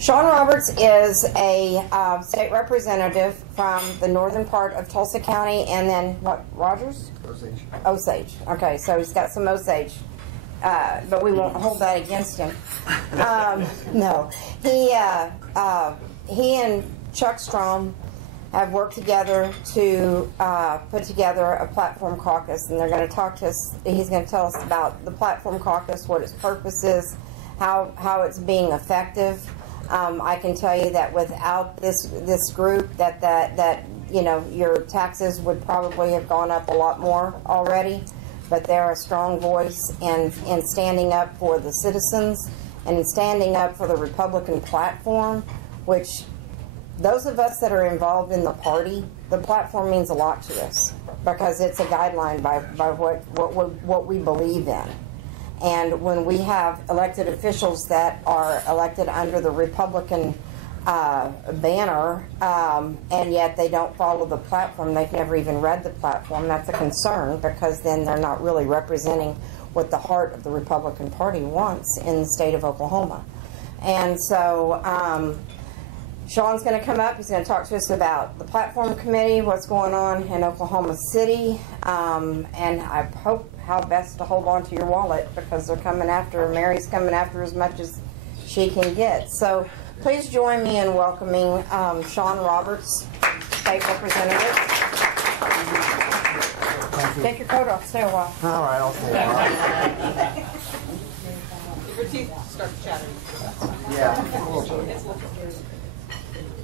Sean Roberts is a state representative from the northern part of Tulsa County, and then what, Rogers? Osage. Osage. Okay, so he's got some Osage, but we won't hold that against him. No, he and Chuck Strom have worked together to put together a platform caucus, and they're going to talk to us. He's going to tell us about the platform caucus, what its purpose is, how it's being effective. I can tell you that without this group, that you know, your taxes would probably have gone up a lot more already. But they're a strong voice in standing up for the citizens and in standing up for the Republican platform, which those of us that are involved in the party, the platform means a lot to us because it's a guideline by what we believe in. And when we have elected officials that are elected under the Republican banner, and yet they don't follow the platform, they've never even read the platform, that's a concern because then they're not really representing what the heart of the Republican Party wants in the state of Oklahoma. And so Sean's going to come up. He's going to talk to us about the platform committee, what's going on in Oklahoma City, and I hope how best to hold on to your wallet because they're coming after, Mary's coming after as much as she can get. So please join me in welcoming Sean Roberts, State Representative. Take your coat off, stay a while. All right, I'll stay a while. If your teeth start chattering. Yeah.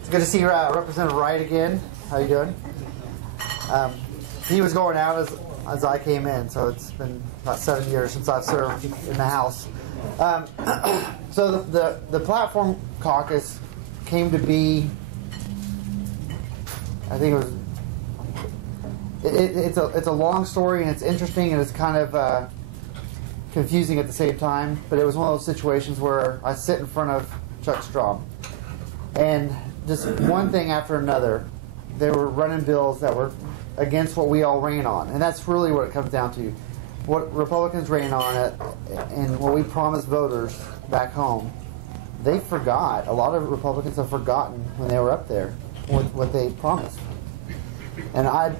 It's good to see Representative Wright again. How you doing? He was going out as I came in, so it's been about 7 years since I've served in the House. So the platform caucus came to be, I think it's a long story, and it's interesting, and it's kind of confusing at the same time, but it was one of those situations where I sit in front of Chuck Strom, and just one thing after another, they were running bills that were against what we all ran on. And that's really what it comes down to. What Republicans ran on it and what we promised voters back home, they forgot. A lot of Republicans have forgotten when they were up there what they promised. And I'd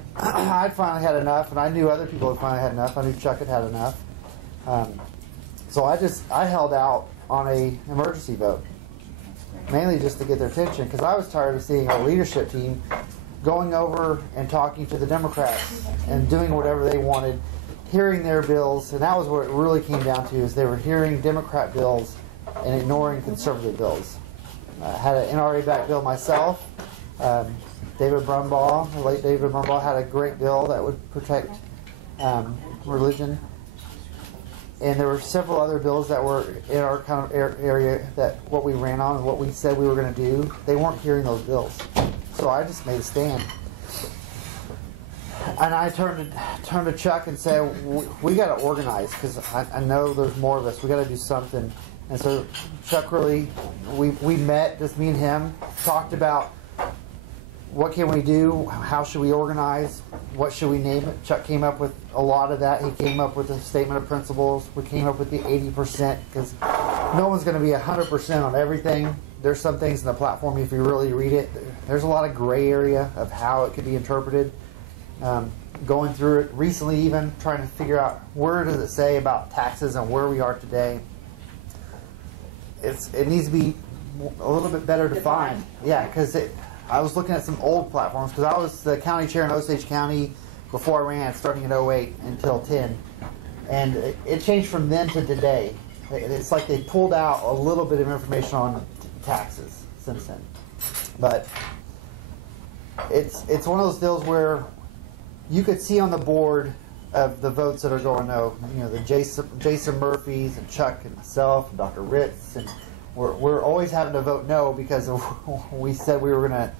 finally had enough, and I knew other people had finally had enough. I knew Chuck had had enough. So I held out on a emergency vote, mainly just to get their attention, because I was tired of seeing our leadership team going over and talking to the Democrats and doing whatever they wanted, hearing their bills, and that was what it really came down to, is they were hearing Democrat bills and ignoring conservative bills. I had an NRA-backed bill myself. David Brumbaugh, the late David Brumbaugh, had a great bill that would protect religion. And there were several other bills that were in our kind of area that what we ran on and what we said we were going to do, they weren't hearing those bills. So I just made a stand. And I turned to Chuck and said, we got to organize because I know there's more of us. We got to do something. And so Chuck really, we met, just me and him, talked about what can we do, how should we organize, what should we name it. Chuck came up with a lot of that. He came up with a statement of principles. We came up with the 80% because no one's going to be 100% on everything. There's some things in the platform, if you really read it, there's a lot of gray area of how it could be interpreted. Going through it recently, even trying to figure out where does it say about taxes and where we are today. It needs to be a little bit better defined. Yeah, because I was looking at some old platforms because I was the county chair in Osage County before I ran, starting in 08 until 10, and it changed from then to today. It's like they pulled out a little bit of information on taxes since then, but it's one of those deals where you could see on the board of the votes that are going no, you know, the Jason Murphys and Chuck and myself and Dr. Ritz, and we're always having to vote no because we said we were going to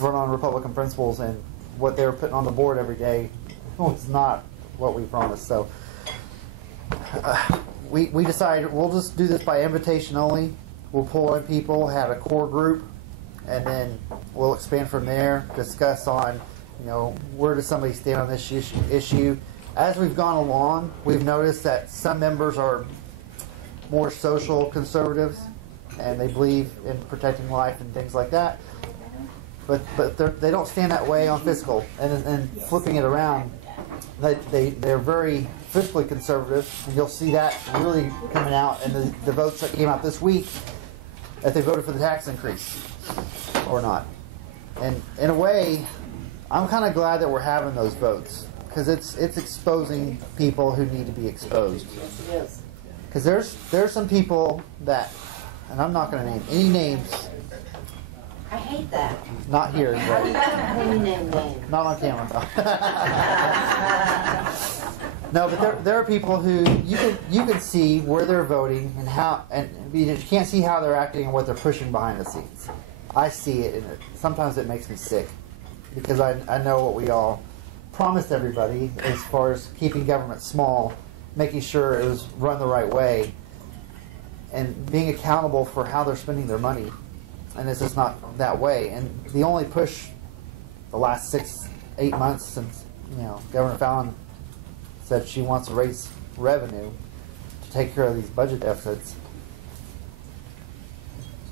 run on Republican principles, and what they were putting on the board every day was not what we promised. So we decided we'll just do this by invitation only. We'll pull in people, have a core group, and then we'll expand from there, discuss on, you know, where does somebody stand on this issue. As we've gone along, we've noticed that some members are more social conservatives, and they believe in protecting life and things like that. But they don't stand that way on fiscal. And flipping it around, they're very fiscally conservative, and you'll see that really coming out in the votes that came out this week, if they voted for the tax increase or not. And in a way, I'm kind of glad that we're having those votes, because it's exposing people who need to be exposed. Because there's some people that, and I'm not going to name any names. I hate that. Not here. I don't name names. Not on camera. No, but there are people who you can see where they're voting and how, and you can't see how they're acting and what they're pushing behind the scenes. I see it, and sometimes it makes me sick, because I know what we all promised everybody as far as keeping government small, making sure it was run the right way, and being accountable for how they're spending their money. And it's just not that way. And the only push the last 6-8 months since Governor Fallon said she wants to raise revenue to take care of these budget deficits,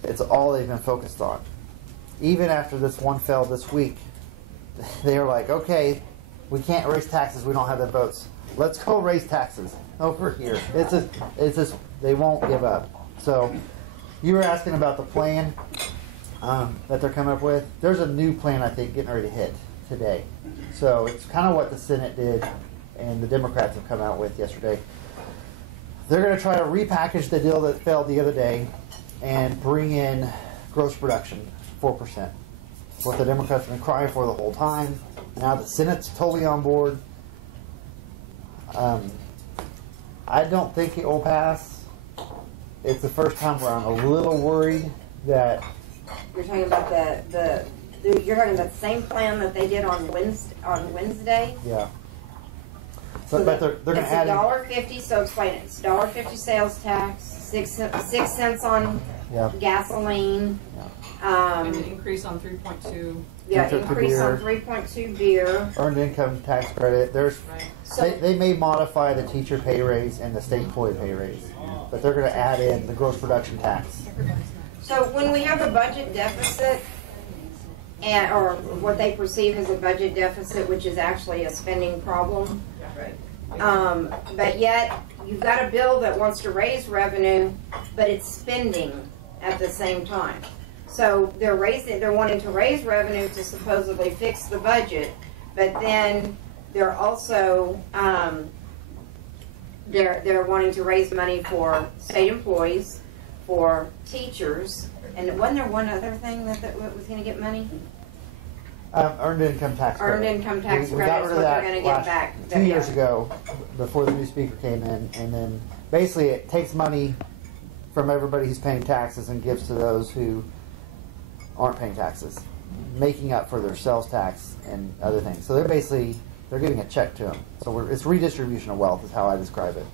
it's all they've been focused on. Even after this one fell this week, they were like, okay, we can't raise taxes, we don't have the votes. Let's go raise taxes over here. It's just they won't give up. So you were asking about the plan that they're coming up with. There's a new plan, I think, getting ready to hit today. So it's kind of what the Senate did and the Democrats have come out with yesterday. They're going to try to repackage the deal that failed the other day and bring in gross production, 4%. What the Democrats have been crying for the whole time. Now the Senate's totally on board. I don't think it will pass. It's the first time where I'm a little worried that... You're talking about you're talking about the same plan that they did on Wednesday? Yeah. So but they're going to add... It's $1.50, so explain it. It's $1.50 sales tax, 6 cents on gasoline. And an increase on 3.2. Yeah, increase on 3.2 beer. Earned income tax credit. They may modify the teacher pay raise and the state employee pay raise, but they're going to add in the gross production tax. So when we have a budget deficit, or what they perceive as a budget deficit, which is actually a spending problem, but yet you've got a bill that wants to raise revenue, but it's spending at the same time. So they're wanting to raise revenue to supposedly fix the budget, but then they're also they're wanting to raise money for state employees, for teachers, and wasn't there one other thing that was going to get money? Earned income tax credit. Earned income tax We credit got is rid what of they're that going to get back. 2 years ago, before the new speaker came in, and then basically it takes money from everybody who's paying taxes and gives to those who aren't paying taxes, making up for their sales tax and other things. So they're giving a check to them. So it's redistribution of wealth is how I describe it.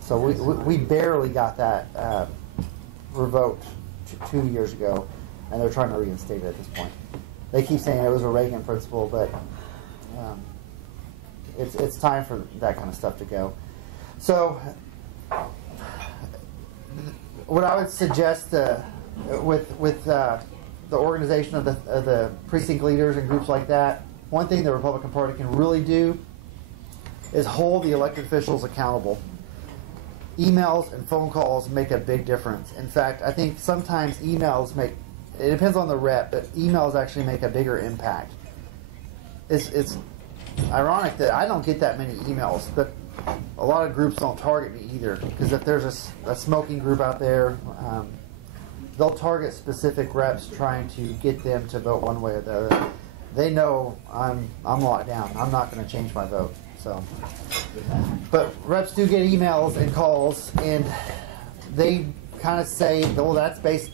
So we barely got that revoked 2 years ago, and they're trying to reinstate it at this point. They keep saying it was a Reagan principle, but it's time for that kind of stuff to go. So what I would suggest with the organization of the precinct leaders and groups like that, one thing the Republican Party can really do is hold the elected officials accountable. Emails and phone calls make a big difference. In fact, I think sometimes emails it depends on the rep, but emails actually make a bigger impact. It's ironic that I don't get that many emails, but a lot of groups don't target me either, because if there's a smoking group out there, they'll target specific reps trying to get them to vote one way or the other. They know I'm locked down. I'm not going to change my vote. So, but reps do get emails and calls, and they kind of say, "Well, that's based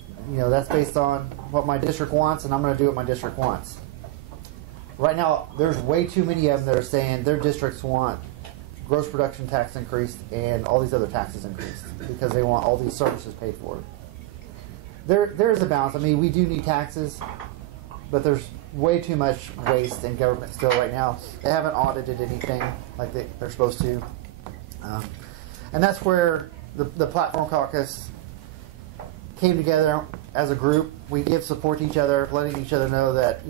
on what my district wants, and I'm going to do what my district wants." Right now, there's way too many of them that are saying their districts want gross production tax increased and all these other taxes increased because they want all these services paid for. There is a balance. I mean, we do need taxes, but there's way too much waste in government still right now. They haven't audited anything like they're supposed to. And that's where the Platform Caucus came together as a group. We give support to each other, letting each other know that,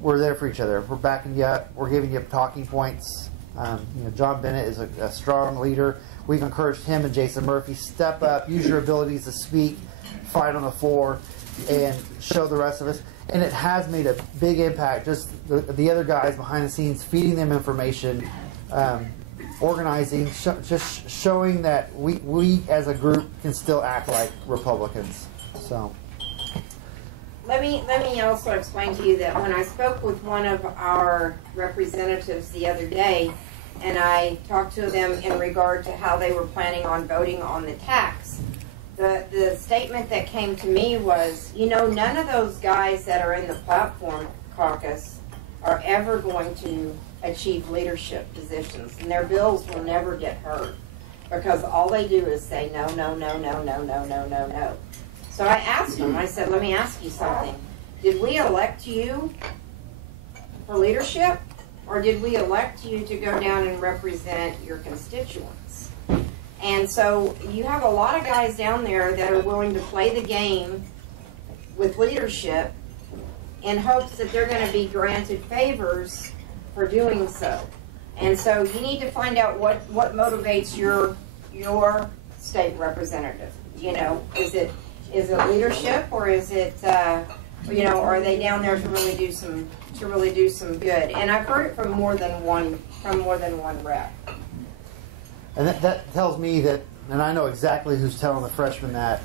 we're there for each other. We're backing you up. We're giving you talking points. John Bennett is a strong leader. We've encouraged him and Jason Murphy, step up, use your abilities to speak, fight on the floor, and show the rest of us. And it has made a big impact. Just the other guys behind the scenes, feeding them information, organizing, just showing that we as a group can still act like Republicans. So. Let me also explain to you that when I spoke with one of our representatives the other day, and I talked to them in regard to how they were planning on voting on the tax, the statement that came to me was, none of those guys that are in the platform caucus are ever going to achieve leadership positions, and their bills will never get heard because all they do is say no, no, no, no, no, no, no, no, no. So I asked him, I said, let me ask you something. Did we elect you for leadership, or did we elect you to go down and represent your constituents? And so you have a lot of guys down there that are willing to play the game with leadership in hopes that they're going to be granted favors for doing so. And so you need to find out what motivates your state representative. Is it leadership, or is it, are they down there to really do some good? And I've heard it from more than one rep. And that tells me that, and I know exactly who's telling the freshmen that,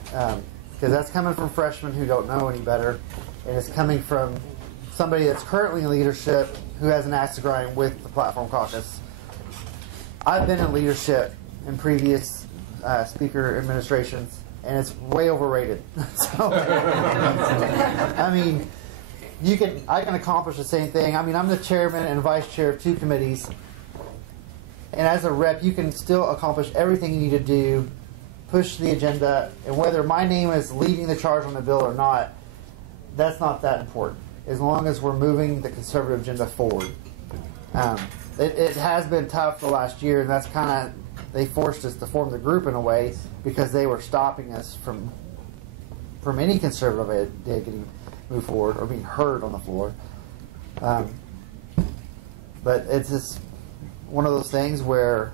because that's coming from freshmen who don't know any better, and it's coming from somebody that's currently in leadership who has an axe to grind with the Platform Caucus. I've been in leadership in previous speaker administrations, and it's way overrated. So, I mean, I can accomplish the same thing. I mean, I'm the chairman and vice chair of 2 committees, and as a rep, you can still accomplish everything you need to do, push the agenda, and whether my name is leading the charge on the bill or not, that's not that important, as long as we're moving the conservative agenda forward. It has been tough the last year, and that's kind of, they forced us to form the group in a way because they were stopping us from any conservative idea getting moved forward or being heard on the floor. But it's just one of those things where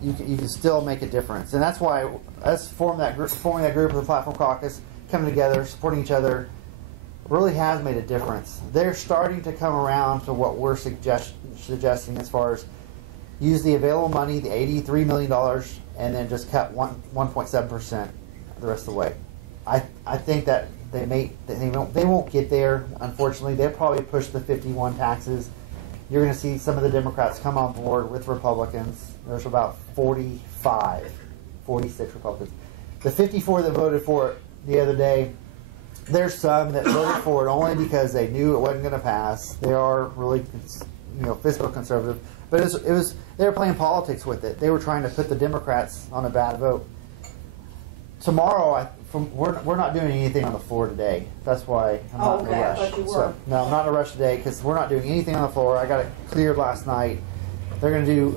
you can still make a difference, and that's why us forming that group of the Platform Caucus, coming together, supporting each other, really has made a difference. They're starting to come around to what we're suggesting as far as use the available money, the $83 million, and then just cut 1.7% the rest of the way. I think that they won't get there. Unfortunately, they'll probably push the 51 taxes. You're going to see some of the Democrats come on board with Republicans. There's about 46 Republicans. The 54 that voted for it the other day, there's some that voted for it only because they knew it wasn't going to pass. They are really, fiscal conservative, but they were playing politics with it. They were trying to put the Democrats on a bad vote. Tomorrow, we're not doing anything on the floor today. That's why I'm not in a rush. I thought you were. So, no, I'm not in a rush today because we're not doing anything on the floor. I got it cleared last night. They're going to do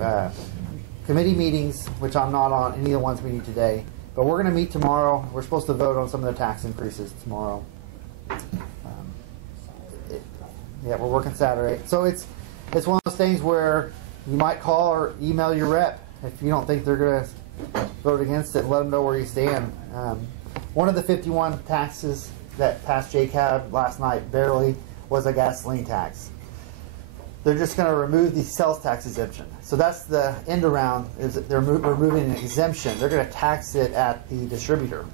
committee meetings, which I'm not on any of the ones we need today. But we're going to meet tomorrow. We're supposed to vote on some of the tax increases tomorrow. We're working Saturday. So it's one of those things where you might call or email your rep if you don't think they're going to vote against it. Let them know where you stand. One of the 51 taxes that passed JCAB last night, barely, was a gasoline tax. They're just going to remove the sales tax exemption. So that's the end around, is that they're removing an exemption. They're going to tax it at the distributor.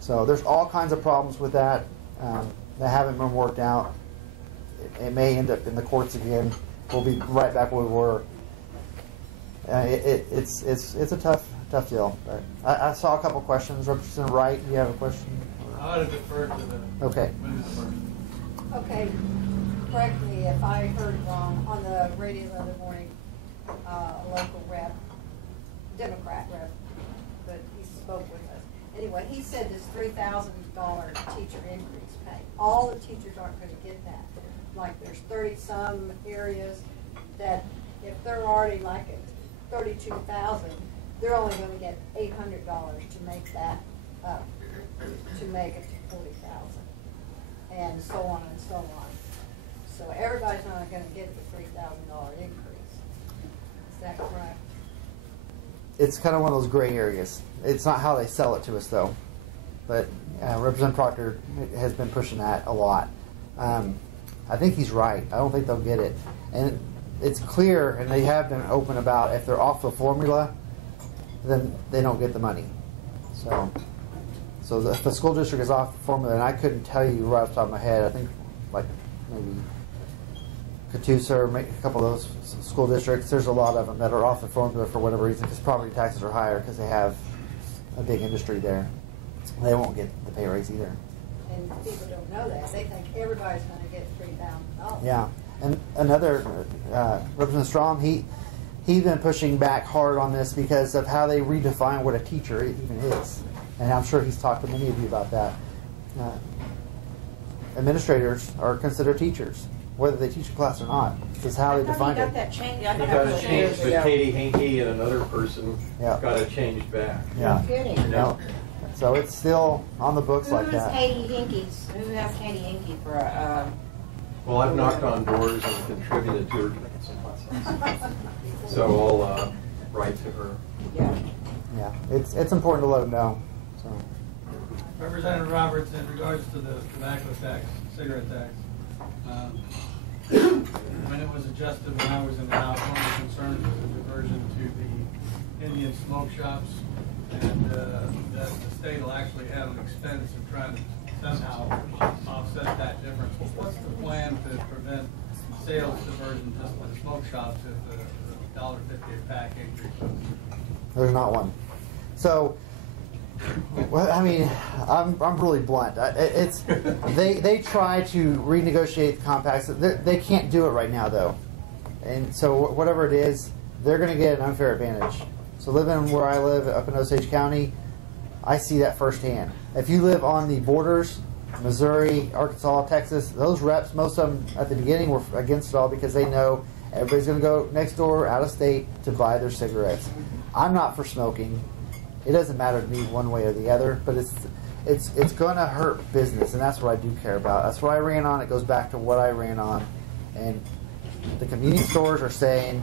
So there's all kinds of problems with that that haven't been worked out. It may end up in the courts again. We'll be right back where we were. It's a tough deal. But I saw a couple questions. Representative Wright, do you have a question? I would defer to the Okay. Okay, correct me if I heard wrong. On the radio the other morning, a local rep, Democrat rep, but he spoke with us. Anyway, he said this $3,000 teacher increase pay. All the teachers aren't going to get that. Like there's 30-some areas that if they're already like at $32,000, they're only gonna get $800 to make that up, to make it to 40,000, and so on and so on. So everybody's not gonna get the $3,000 increase. Is that correct? It's kind of one of those gray areas. It's not how they sell it to us, though. But Representative Proctor has been pushing that a lot. I think he's right. I don't think they'll get it. And it's clear, and they have been open about, if they're off the formula, then they don't get the money. So if the school district is off the formula, and I couldn't tell you right off the top of my head, I think like maybe Catoosa or a couple of those school districts, there's a lot of them that are off the formula for whatever reason, because property taxes are higher because they have a big industry there. They won't get the pay raise either. And people don't know that. They think everybody's gonna get $3,000. Yeah, and another Representative Strom, he's been pushing back hard on this because of how they redefine what a teacher even is, and I'm sure he's talked to many of you about that. Administrators are considered teachers, whether they teach a class or not. This is how they define it. That change. You got to change the Katie Hinkey and another person got to change back. Yeah. Kidding. No. So it's still on the books like that. Who has Katie Hinkey for Well, I've knocked on doors and contributed to her to make some lessons. So I'll write to her. Yeah, it's important to let them know. So. Representative Roberts, in regards to the tobacco tax, cigarette tax, when it was adjusted when I was in the House, one of the concerns was a diversion to the Indian smoke shops, and that the state will actually have an expense of trying to somehow offset that difference. What's the plan to prevent sales diversion just to the smoke shops if the $1.50 a pack increase? There's not one. So, well, I mean, I'm really blunt. It's they try to renegotiate the compacts. They can't do it right now, though, and so whatever it is, they're going to get an unfair advantage. So living where I live up in Osage County, I see that firsthand. If you live on the borders, Missouri, Arkansas, Texas, those reps, most of them at the beginning were against it all because they know everybody's going to go next door, out of state, to buy their cigarettes. I'm not for smoking. It doesn't matter to me one way or the other, but it's going to hurt business, and that's what I do care about. That's what I ran on. It goes back to what I ran on, and the convenience stores are saying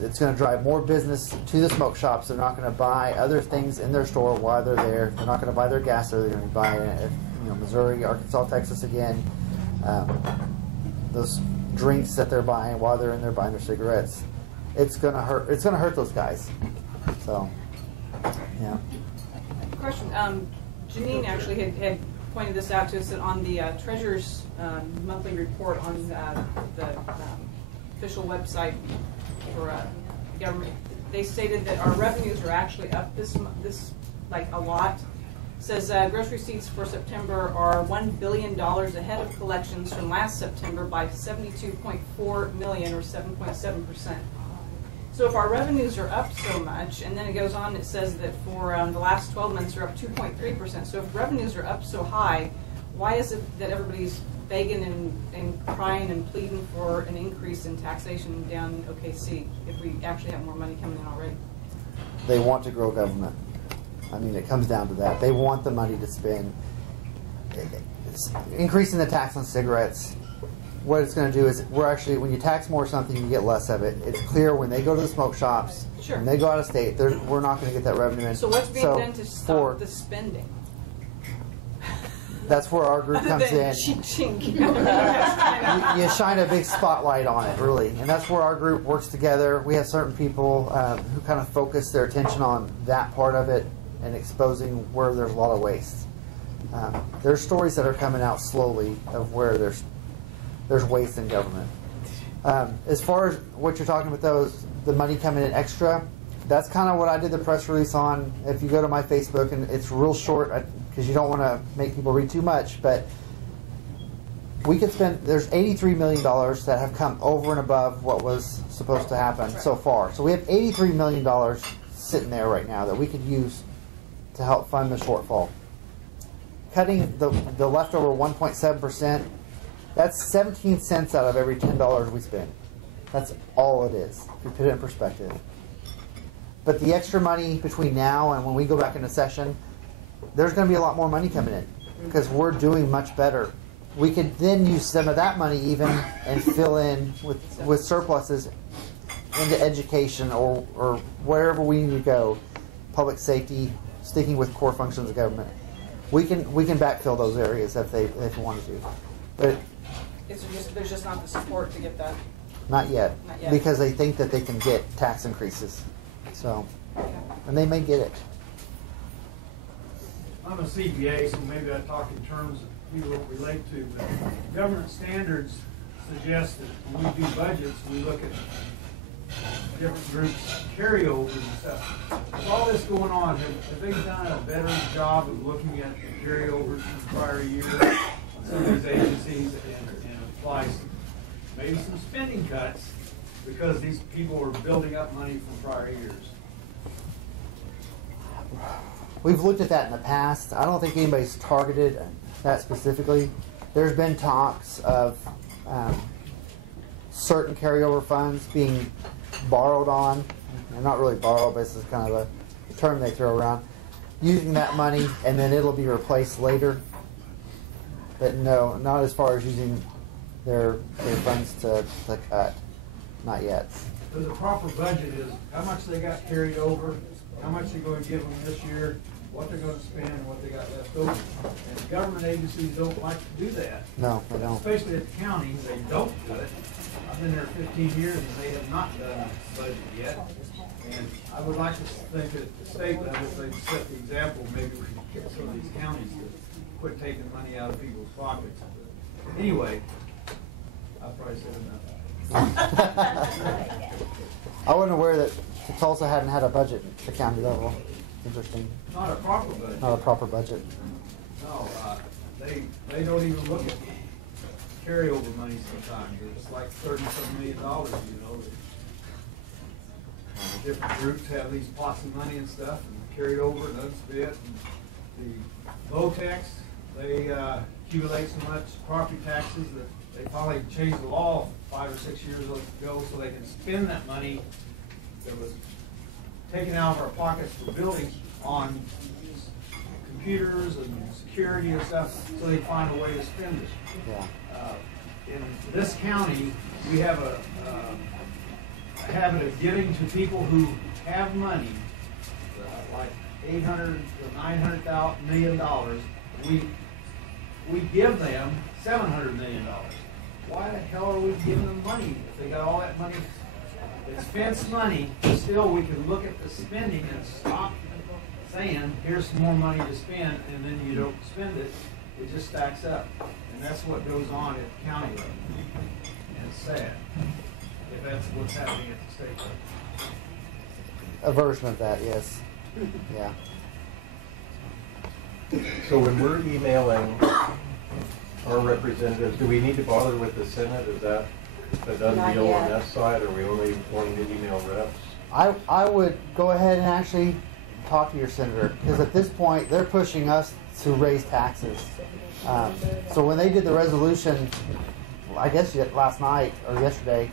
it's going to drive more business to the smoke shops. They're not going to buy other things in their store while they're there. They're not going to buy their gas there. They're going to buy it, Missouri, Arkansas, Texas again. Those drinks that they're buying while they're in there buying their cigarettes. It's going to hurt. It's going to hurt those guys. So, yeah. Question. Janine actually had pointed this out to us that on the Treasurer's monthly report on the official website for government, they stated that our revenues are actually up this like a lot. It says gross receipts for September are $1 billion ahead of collections from last September by $72.4 million or 7.7%. So if our revenues are up so much, and then it goes on, it says that for the last 12 months are up 2.3%. So if revenues are up so high, why is it that everybody's begging and crying and pleading for an increase in taxation down in OKC if we actually have more money coming in already? They want to grow government. I mean, it comes down to that. They want the money to spend. It's increasing the tax on cigarettes, what it's going to do is when you tax more something, you get less of it. It's clear when they go to the smoke shops, Sure. when they go out of state, we're not going to get that revenue in. So what's being done to stop the spending? That's where our group comes in. You shine a big spotlight on it, really. And that's where our group works together. We have certain people who kind of focus their attention on that part of it and exposing where there's a lot of waste. There's stories that are coming out slowly of where there's waste in government. As far as what you're talking about, though, the money coming in extra, that's kind of what I did the press release on. If you go to my Facebook, and it's real short because you don't want to make people read too much, but we could spend, there's $83 million that have come over and above what was supposed to happen so far. So we have $83 million sitting there right now that we could use to help fund the shortfall. Cutting the leftover 1.7%, that's 17 cents out of every $10 we spend. That's all it is, if you put it in perspective. But the extra money between now and when we go back into session, there's going to be a lot more money coming in because we're doing much better. We could then use some of that money even and fill in with surpluses into education or wherever we need to go, public safety, sticking with core functions of government. We can backfill those areas if they want to do, but There's just not the support to get that. not yet, Not yet. because they think that they can get tax increases. So, and they may get it. I'm a CPA, so maybe I talk in terms that people don't relate to, but government standards suggest that when we do budgets, we look at different groups' carryovers and stuff. With all this going on, have they done a better job of looking at the carryovers from prior years on some of these agencies and apply maybe some spending cuts because these people are building up money from prior years? We've looked at that in the past. I don't think anybody's targeted that specifically. There's been talks of certain carryover funds being borrowed on. They're not really borrowed, but this is kind of a term they throw around. Using that money and then it'll be replaced later. But no, not as far as using their funds to cut. Not yet. So the proper budget is how much they got carried over, how much they're going to give them this year, what they're going to spend, and what they got left over. And government agencies don't like to do that. No, they don't. Especially at the county, they don't do it. I've been there 15 years and they have not done a budget yet. And I would like to think that at the state level, if they set the example, maybe we could get some of these counties to quit taking money out of people's pockets. But anyway, I've probably said enough. I wasn't aware that Tulsa hadn't had a budget at the county level. Interesting. Not a proper budget. Not a proper budget. No, they don't even look at carryover money sometimes. It's like $30-some million, you know. Different groups have these pots of money and stuff and carry it over and unspent. And the VOTEX, they accumulate so much property taxes that they finally changed the law 5 or 6 years ago so they can spend that money that was taken out of our pockets for buildings on computers and security and stuff, so they find a way to spend it. Yeah. In this county, we have a habit of giving to people who have money, like $800 to $900 million. We give them $700 million. Why the hell are we giving them money if they got all that money? It's fence money. Still, we can look at the spending and stop saying, "Here's some more money to spend," and then you don't spend it. It just stacks up, and that's what goes on at the county level. And it's sad if that's what's happening at the state level. A version of that, yes. Yeah. So when we're emailing our representatives, do we need to bother with the Senate? Is that a done Not deal on yet. that side? Or are we only wanting to email reps? I would go ahead and actually talk to your senator, because at this point they're pushing us to raise taxes. So when they did the resolution, I guess last night or yesterday,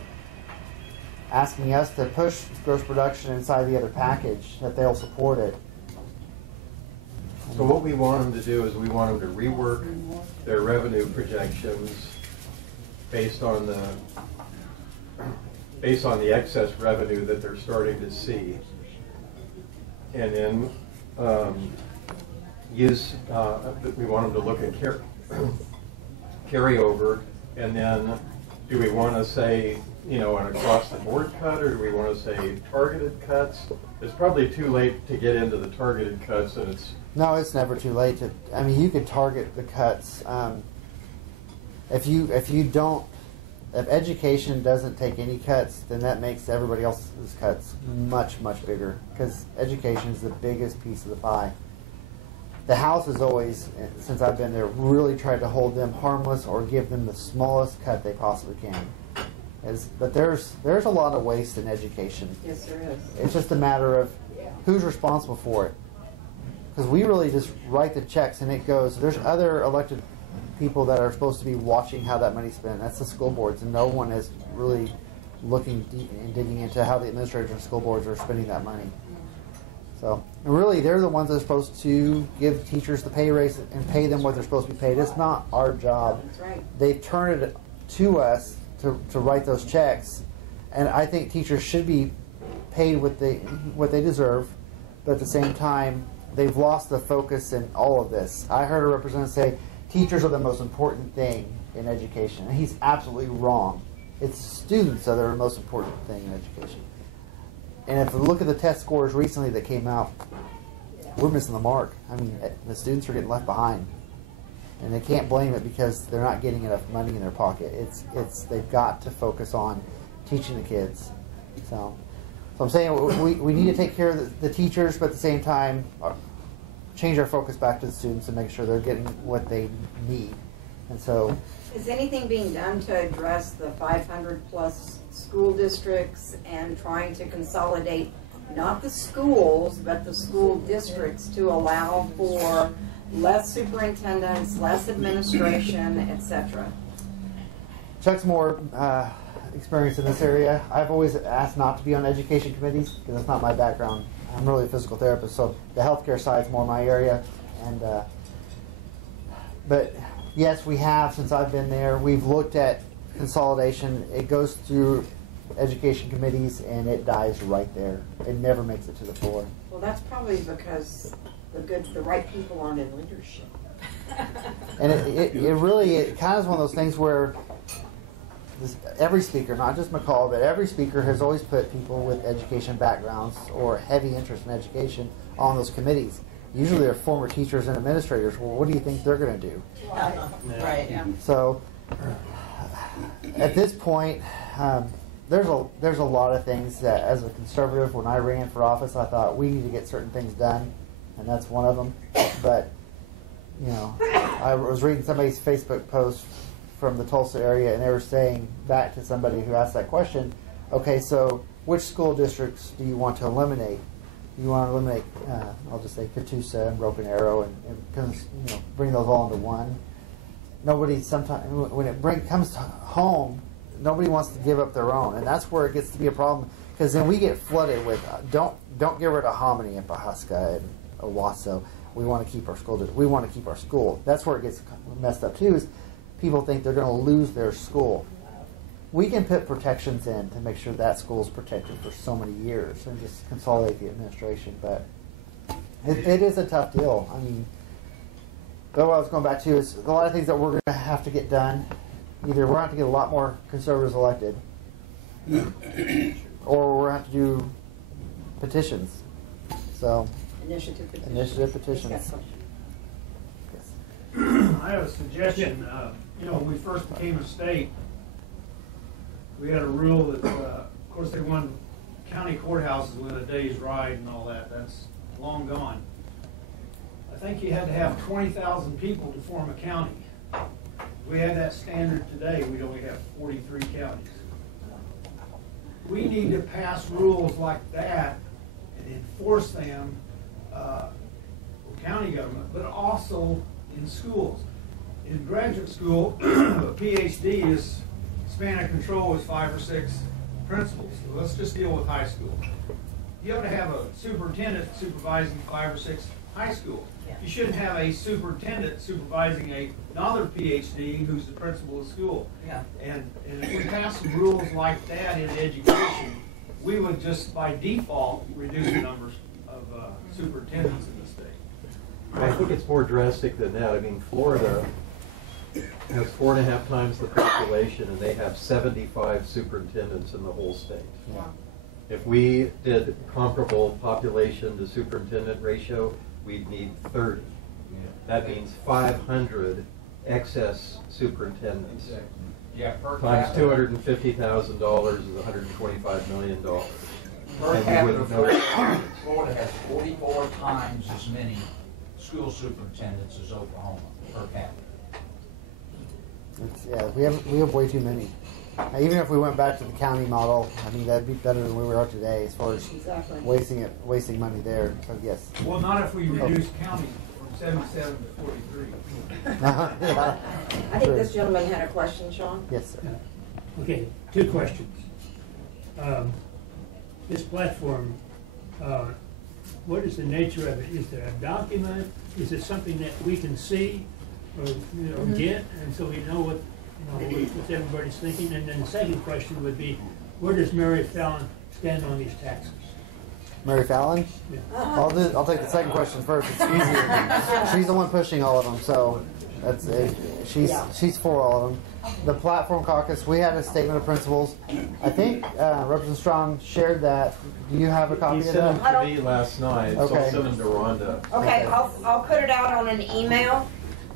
asking us to push gross production inside the other package, that they'll support it. So what we want them to do is we want them to rework their revenue projections based on the excess revenue that they're starting to see. And then we want them to look at carryover, and then do we want to say, an across the board cut, or do we want to say targeted cuts? It's probably too late to get into the targeted cuts, and No, it's never too late to. I mean, you could target the cuts. If education doesn't take any cuts, then that makes everybody else's cuts much, much bigger, because education is the biggest piece of the pie. The House has always, since I've been there, really tried to hold them harmless or give them the smallest cut they possibly can. But there's a lot of waste in education. Yes, there is. It's just a matter of who's responsible for it. Because we really just write the checks and it goes. There's other elected people that are supposed to be watching how that money's spent. That's the school boards, and no one is really looking deep and digging into how the administrators and school boards are spending that money. So, and really, they're the ones that are supposed to give teachers the pay raise and pay them what they're supposed to be paid. It's not our job. That's right. They turn it to us to write those checks, and I think teachers should be paid what they deserve, but at the same time, they've lost the focus in all of this. I heard a representative say teachers are the most important thing in education, and he's absolutely wrong. It's students that are the most important thing in education. And if we look at the test scores recently that came out, we're missing the mark. I mean, the students are getting left behind, and they can't blame it because they're not getting enough money in their pocket. It's they've got to focus on teaching the kids. So I'm saying we need to take care of the teachers, but at the same time, change our focus back to the students and make sure they're getting what they need. And so, is anything being done to address the 500 plus school districts and trying to consolidate not the schools but the school districts to allow for less superintendents, less administration, etc.? Chuck's more experience in this area. I've always asked not to be on education committees because that's not my background. I'm really a physical therapist, so the healthcare side is more my area. And but yes, we have, since I've been there, we've looked at consolidation. It goes through education committees and it dies right there. It never makes it to the floor. Well, that's probably because the right people aren't in leadership. And it kind of is one of those things where every speaker, not just McCall, but every speaker has always put people with education backgrounds or heavy interest in education on those committees. Usually they're former teachers and administrators. Well, what do you think they're going to do? Right. Yeah. So at this point, there's a lot of things that, as a conservative, when I ran for office, I thought we need to get certain things done, and that's one of them. But you know, I was reading somebody's Facebook post from the Tulsa area, and they were saying back to somebody who asked that question, okay, so which school districts do you want to eliminate? You want to eliminate, I'll just say Catoosa and Broken Arrow, and bring those all into one. Nobody, sometimes when it comes to home, nobody wants to give up their own, and that's where it gets to be a problem, because then we get flooded with don't get rid of Hominy and Pahuska and Owasso. We want to keep our school. We want to keep our school. That's where it gets messed up too. Is people think they're going to lose their school. We can put protections in to make sure that school is protected for so many years and just consolidate the administration. But it is a tough deal. I mean, but what I was going back to is a lot of things that we're going to have to get done. Either we're going to have to get a lot more conservatives elected, or we're going to have to do petitions. So Initiative petitions. Yes. I have a suggestion. When we first became a state, we had a rule that, of course, they wanted county courthouses within a day's ride and all that. That's long gone. I think you had to have 20,000 people to form a county. If we had that standard today, we'd only have 43 counties. We need to pass rules like that and enforce them, county government, but also in schools. In graduate school, a PhD is span of control is 5 or 6 principals. So let's just deal with high school. You ought to have a superintendent supervising 5 or 6 high schools. Yeah. You shouldn't have a superintendent supervising another PhD who's the principal of school. Yeah. And if we pass some rules like that in education, we would just by default reduce the numbers of superintendents in the state. I think it's more drastic than that. I mean, Florida has 4.5 times the population, and they have 75 superintendents in the whole state. Yeah. If we did comparable population to superintendent ratio, we'd need 30. That means 500 excess superintendents. Yeah, per Times capita. $250,000 is $125 million. Per And you capita, wouldn't know. Florida has 44 times as many school superintendents as Oklahoma per capita. We have way too many. Even if we went back to the county model, I mean that'd be better than where we are today as far as Exactly. wasting money there. So yes. Well, not if we reduce county from 77 to 43. Yeah. I think this gentleman had a question, Sean. Yes, sir. Okay, 2 questions. This platform what is the nature of it? Is there a document? Is it something that we can see or, get, and so we know what, what everybody's thinking? And then the second question would be, where does Mary Fallon stand on these taxes? Mary Fallon? Yeah. I'll take the second question first. It's easier. She's the one pushing all of them, so that's it. She's for all of them. The platform caucus, we had a statement of principles. I think Representative Strong shared that. Do you have a copy He of sent that? them to me last night, so Okay. I'll send them to Rhonda. Okay, I'll put it out on an email,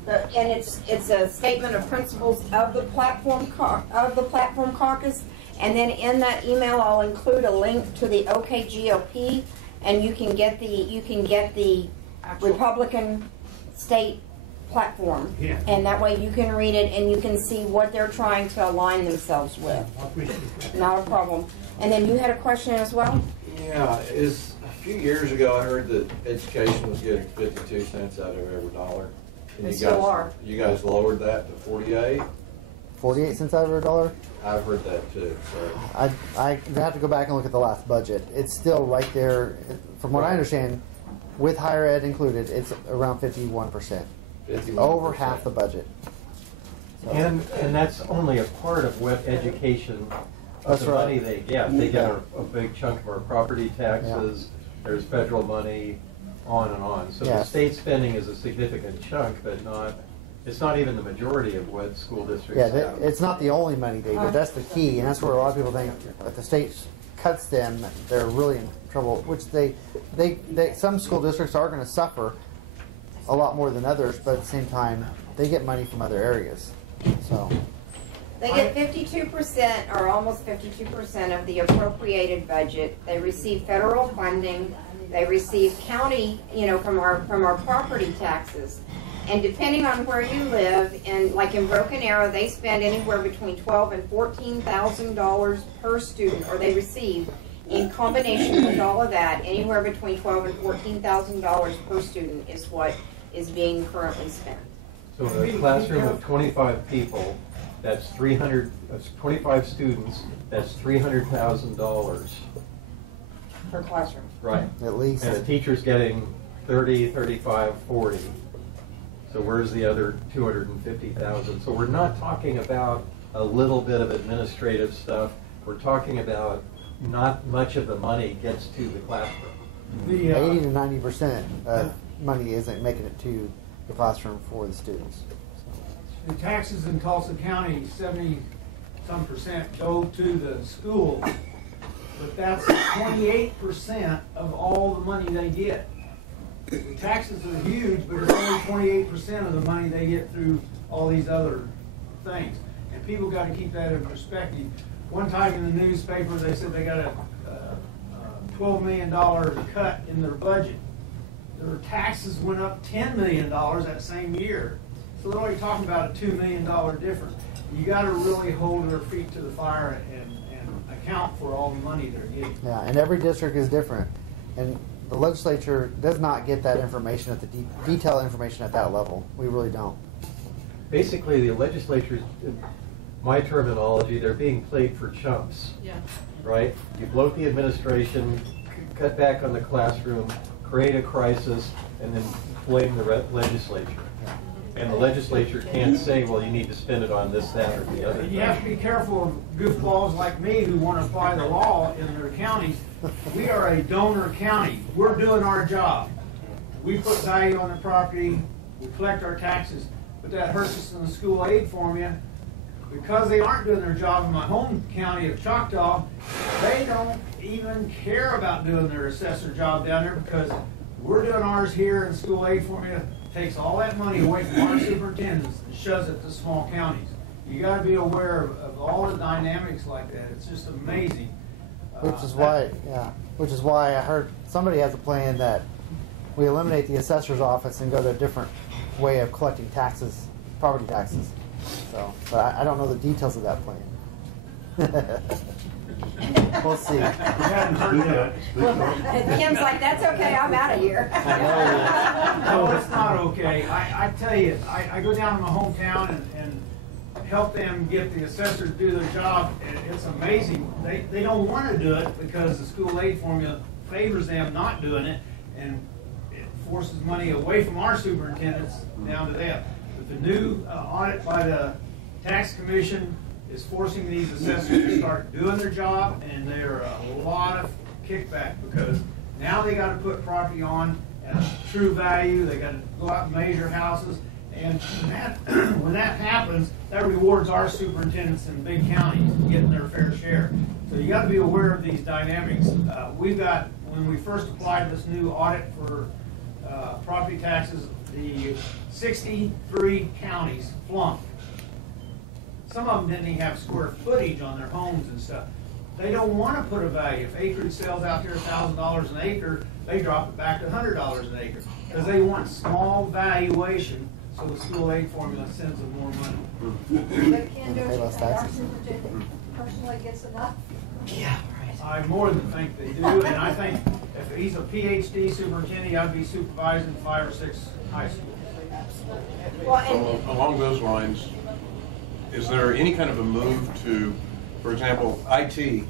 and it's a statement of principles of the platform caucus, and then in that email I'll include a link to the OKGOP, and you can get the Republican state platform, Yeah. and that way you can read it and you can see what they're trying to align themselves with. I appreciate that. Not a problem. And then you had a question as well? Yeah, a few years ago I heard that education was getting 52 cents out of every dollar. And They you still guys, are. You guys lowered that to 48. 48 cents out of a dollar? I've heard that too. So I have to go back and look at the last budget. It's still right there. From what I understand, with higher ed included, it's around 51%. It's 51%. over half the budget. So, And that's only a part of what education, of That's the right. money they get. They get a big chunk of our property taxes, there's federal money, on and on. So the Yes. state spending is a significant chunk, but it's not even the majority of what school districts yeah, have. it's not the only money they get. That's the key, and that's where a lot of people think if the state cuts them, they're really in trouble. Which they some school districts are going to suffer a lot more than others, but at the same time, they get money from other areas. So They get 52% or almost 52% of the appropriated budget. They receive federal funding. They receive county, from our property taxes. And depending on where you live, like in Broken Arrow, they spend anywhere between $12,000 and $14,000 per student, or they receive, in combination with all of that, anywhere between $12,000 and $14,000 per student is what is being currently spent. So in a classroom of 25 people, that's 25 students, that's $300,000. Per classroom. Right. at least And the teacher's getting 30, 35, 40. So where's the other 250,000? So we're not talking about a little bit of administrative stuff. We're talking about not much of the money gets to the classroom. 80 to 90% of money isn't making it to the classroom for the students. The taxes in Tulsa County, 70-some% go to the schools, but that's 28% of all the money they get. The taxes are huge, but it's only 28% of the money they get through all these other things. And people got to keep that in perspective. One time in the newspaper, they said they got a $12 million cut in their budget. Their taxes went up $10 million that same year. So they're only talking about a $2 million difference. You got to really hold their feet to the fire and account for all the money they're getting. Yeah, and every district is different. And the legislature does not get that information at the detailed information at that level. We really don't. Basically, the legislature, in my terminology, they're being played for chumps. Yeah. Right? You bloat the administration, cut back on the classroom, create a crisis, and then blame the legislature. And the legislature can't say, well, you need to spend it on this, that, or the other. And you have to be careful of goofballs like me who want to apply the law in their counties. We are a donor county. We're doing our job. We put value on the property, we collect our taxes, but that hurts us in the school aid formula. Because they aren't doing their job in my home county of Choctaw, they don't even care about doing their assessor job down there because we're doing ours here in school aid formula. Takes all that money away from our superintendents and shoves it to small counties. You got to be aware of all the dynamics like that. It's just amazing. Which is why I heard somebody has a plan that we eliminate the assessor's office and go to a different way of collecting taxes, property taxes. So, but I don't know the details of that plan. We'll see. You hadn't heard that. Kim's like, that's okay, I'm out of here. No, it's not okay. I tell you, I go down to my hometown and help them get the assessors to do their job, and it's amazing. They don't want to do it because the school aid formula favors them not doing it, and it forces money away from our superintendents down to them. But the new audit by the tax commission is forcing these assessors to start doing their job, and there are a lot of kickback because now they got to put property on at a true value. They got to go out and measure houses, and when that happens, that rewards our superintendents in big counties getting their fair share. So you got to be aware of these dynamics. We've got, when we first applied this new audit for property taxes, the 63 counties flunked. Some of them didn't even have square footage on their homes and stuff. They don't want to put a value. If acreage sells out here $1,000 an acre, they drop it back to $100 an acre because they want small valuation, so the school aid formula sends them more money. But Ken, don't you think our superintendent personally gets enough? I more than think they do, and I think if he's a PhD superintendent, he ought to be supervising 5 or 6 high schools. Well, and So along those lines, is there any kind of a move to, for example, IT? You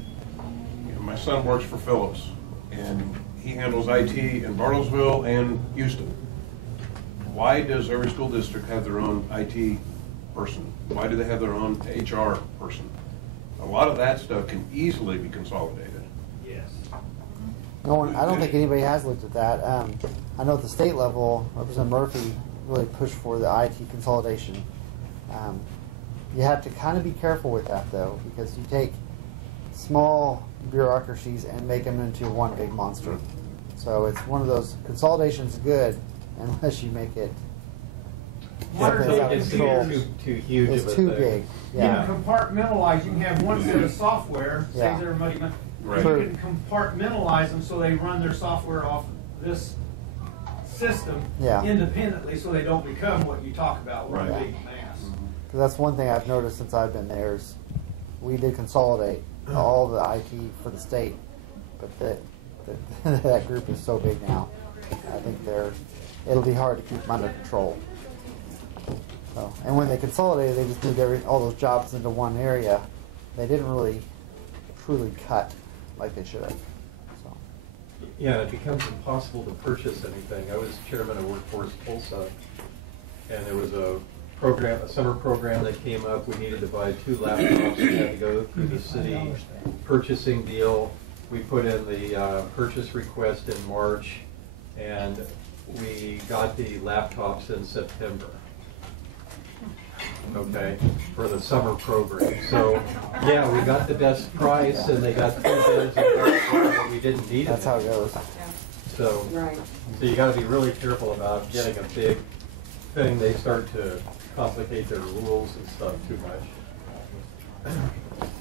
know, my son works for Phillips, and he handles IT in Bartlesville and Houston. Why does every school district have their own IT person? Why do they have their own HR person? A lot of that stuff can easily be consolidated. Yes. No one, I don't think anybody has looked at that. I know at the state level, Representative Murphy really pushed for the IT consolidation. You have to kind of be careful with that, though, because you take small bureaucracies and make them into one big monster. So it's one of those, consolidation's good unless you make it something out of It's control. too huge of a It's too thing. big. You Yeah. can compartmentalize, you can have one set of software, Yeah. saves everybody money. Right. You can compartmentalize them so they run their software off this system Yeah. independently, so they don't become what you talk about, one Right. big mass. Because that's one thing I've noticed since I've been there is we did consolidate all the IT for the state, but that group is so big now. I think it'll be hard to keep them under control. So, and when they consolidated, they just moved all those jobs into one area. They didn't really truly cut like they should have. So. Yeah, it becomes impossible to purchase anything. I was chairman of Workforce Tulsa, and there was a summer program that came up. We needed to buy 2 laptops. We had to go through the city purchasing deal. We put in the purchase request in March, and we got the laptops in September. Okay, for the summer program. So, yeah, we got the best price, and they got 2 bids, but we didn't need it. That's how it goes. So, right. so you got to be really careful about getting a big thing. They start to complicate their rules and stuff too much.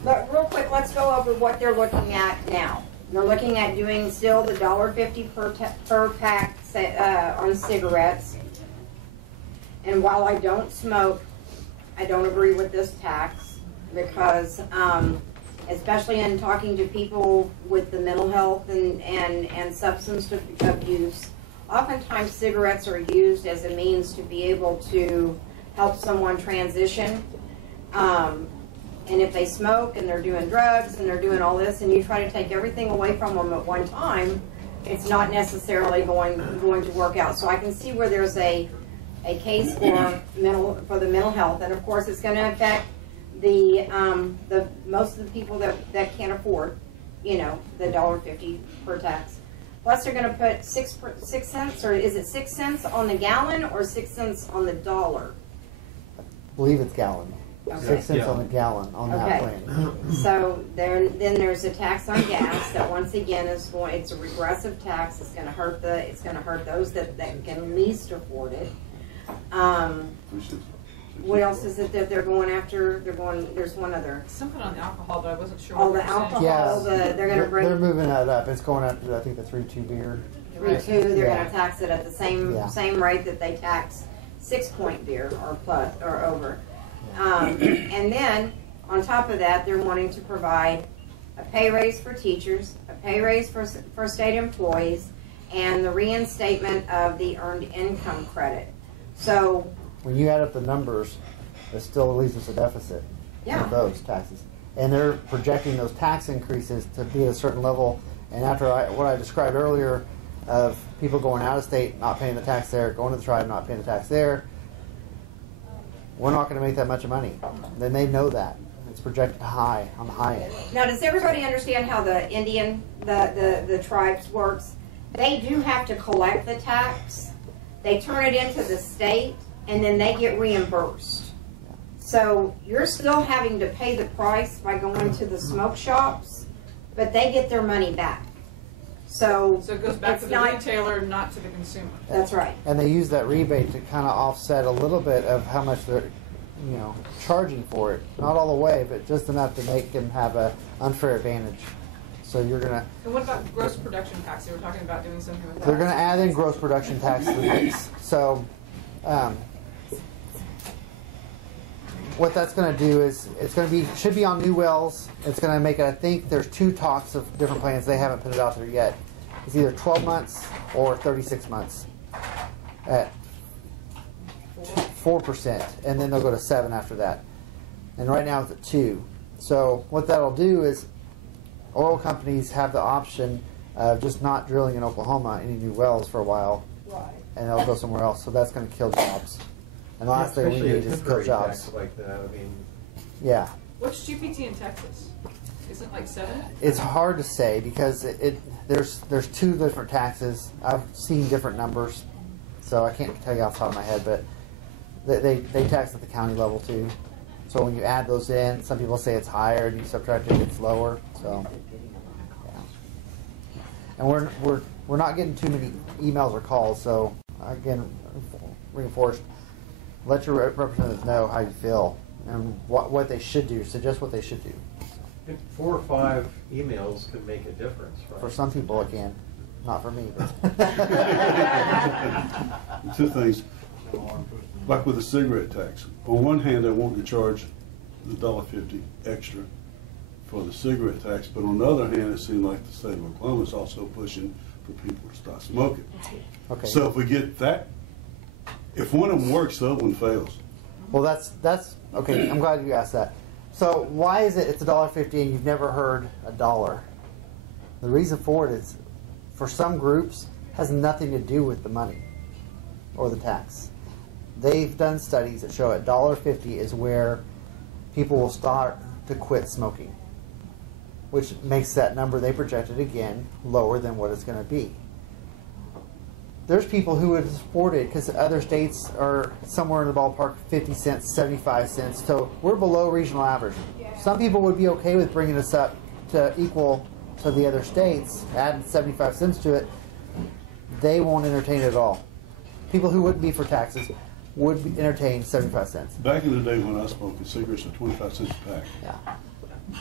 But real quick, let's go over what they're looking at now. They're looking at doing still the $1.50 per pack on cigarettes. And while I don't smoke, I don't agree with this tax because, especially in talking to people with the mental health and substance abuse, oftentimes cigarettes are used as a means to be able to help someone transition. And if they smoke and they're doing drugs and they're doing all this and you try to take everything away from them at one time, it's not necessarily going to work out. So I can see where there's a case for the mental health, and of course it's going to affect the most of the people that can't afford, the $1.50 per tax. Plus they're going to put 6 cents, or is it 6 cents on the gallon or 6 cents on the dollar? I believe it's gallon. Okay. 6 cents on the gallon on that Okay. plan. So then there's a tax on gas that once again it's a regressive tax. It's going to hurt those that can least afford it. What else is it that they're going after? There's one other. Something on alcohol, but I wasn't sure. Oh, what the percentage. alcohol. Yeah, They're going to bring They're moving that up. It's going up to, I think, the 3.2 beer. 3.2. They're Yeah. going to tax it at the same rate that they tax 6-point beer or plus or over. And then on top of that, they're wanting to provide a pay raise for teachers, a pay raise for state employees, and the reinstatement of the earned income credit. So When you add up the numbers, it still leaves us a deficit Yeah. of those taxes. And they're projecting those tax increases to be at a certain level. And after what I described earlier, of people going out of state, not paying the tax there, going to the tribe, not paying the tax there. We're not going to make that much money. Then they know that. It's projected high, on the high end. Now, does everybody understand how the Indian, the tribes works? They do have to collect the tax. They turn it into the state, and then they get reimbursed. So you're still having to pay the price by going to the smoke shops, but they get their money back. So it goes back it's to the retailer, not to the consumer. That's right. And they use that rebate to kind of offset a little bit of how much they're, charging for it. Not all the way, but just enough to make them have an unfair advantage. So you're gonna. And what about gross production tax? They were talking about doing something with that. They're gonna add in gross production tax to the mix. So. What that's going to do is should be on new wells. It's going to make it. I think there's 2 talks of different plans. They haven't put it out there yet. It's either 12 months or 36 months at 4%, and then they'll go to 7 after that. And right now it's at 2. So what that'll do is oil companies have the option of just not drilling in Oklahoma any new wells for a while, and they'll go somewhere else. So that's going to kill jobs. And the last thing we need is kill jobs. Tax like that, I mean. Yeah. What's GPT in Texas? Isn't it like 7? It's hard to say because there's 2 different taxes. I've seen different numbers, so I can't tell you off the top of my head. But they tax at the county level too. So when you add those in, some people say it's higher, and you subtract it, it's lower. So, yeah. And we're not getting too many emails or calls. So again, reinforced. Let your representatives know how you feel and what they should do. Suggest what they should do. 4 or 5 emails can make a difference, right? For some people, it can. Not for me. But 2 things. Like with the cigarette tax. On one hand, they want to charge the $1.50 extra for the cigarette tax, but on the other hand, it seems like the state of Oklahoma is also pushing for people to stop smoking. Okay. So if we get that, if one of them works, the other one fails. Well, that's okay. I'm glad you asked that. So why is it's $1.50 and you've never heard $1? The reason for it is, for some groups, has nothing to do with the money or the tax. They've done studies that show $1.50 is where people will start to quit smoking, which makes that number they projected again lower than what it's going to be. There's people who would support it because other states are somewhere in the ballpark 50 cents, 75 cents. So we're below regional average. Some people would be okay with bringing us up to equal to the other states, adding 75 cents to it. They won't entertain it at all. People who wouldn't be for taxes would entertain 75 cents. Back in the day when I was smoking, cigarettes were 25 cents a pack. Yeah.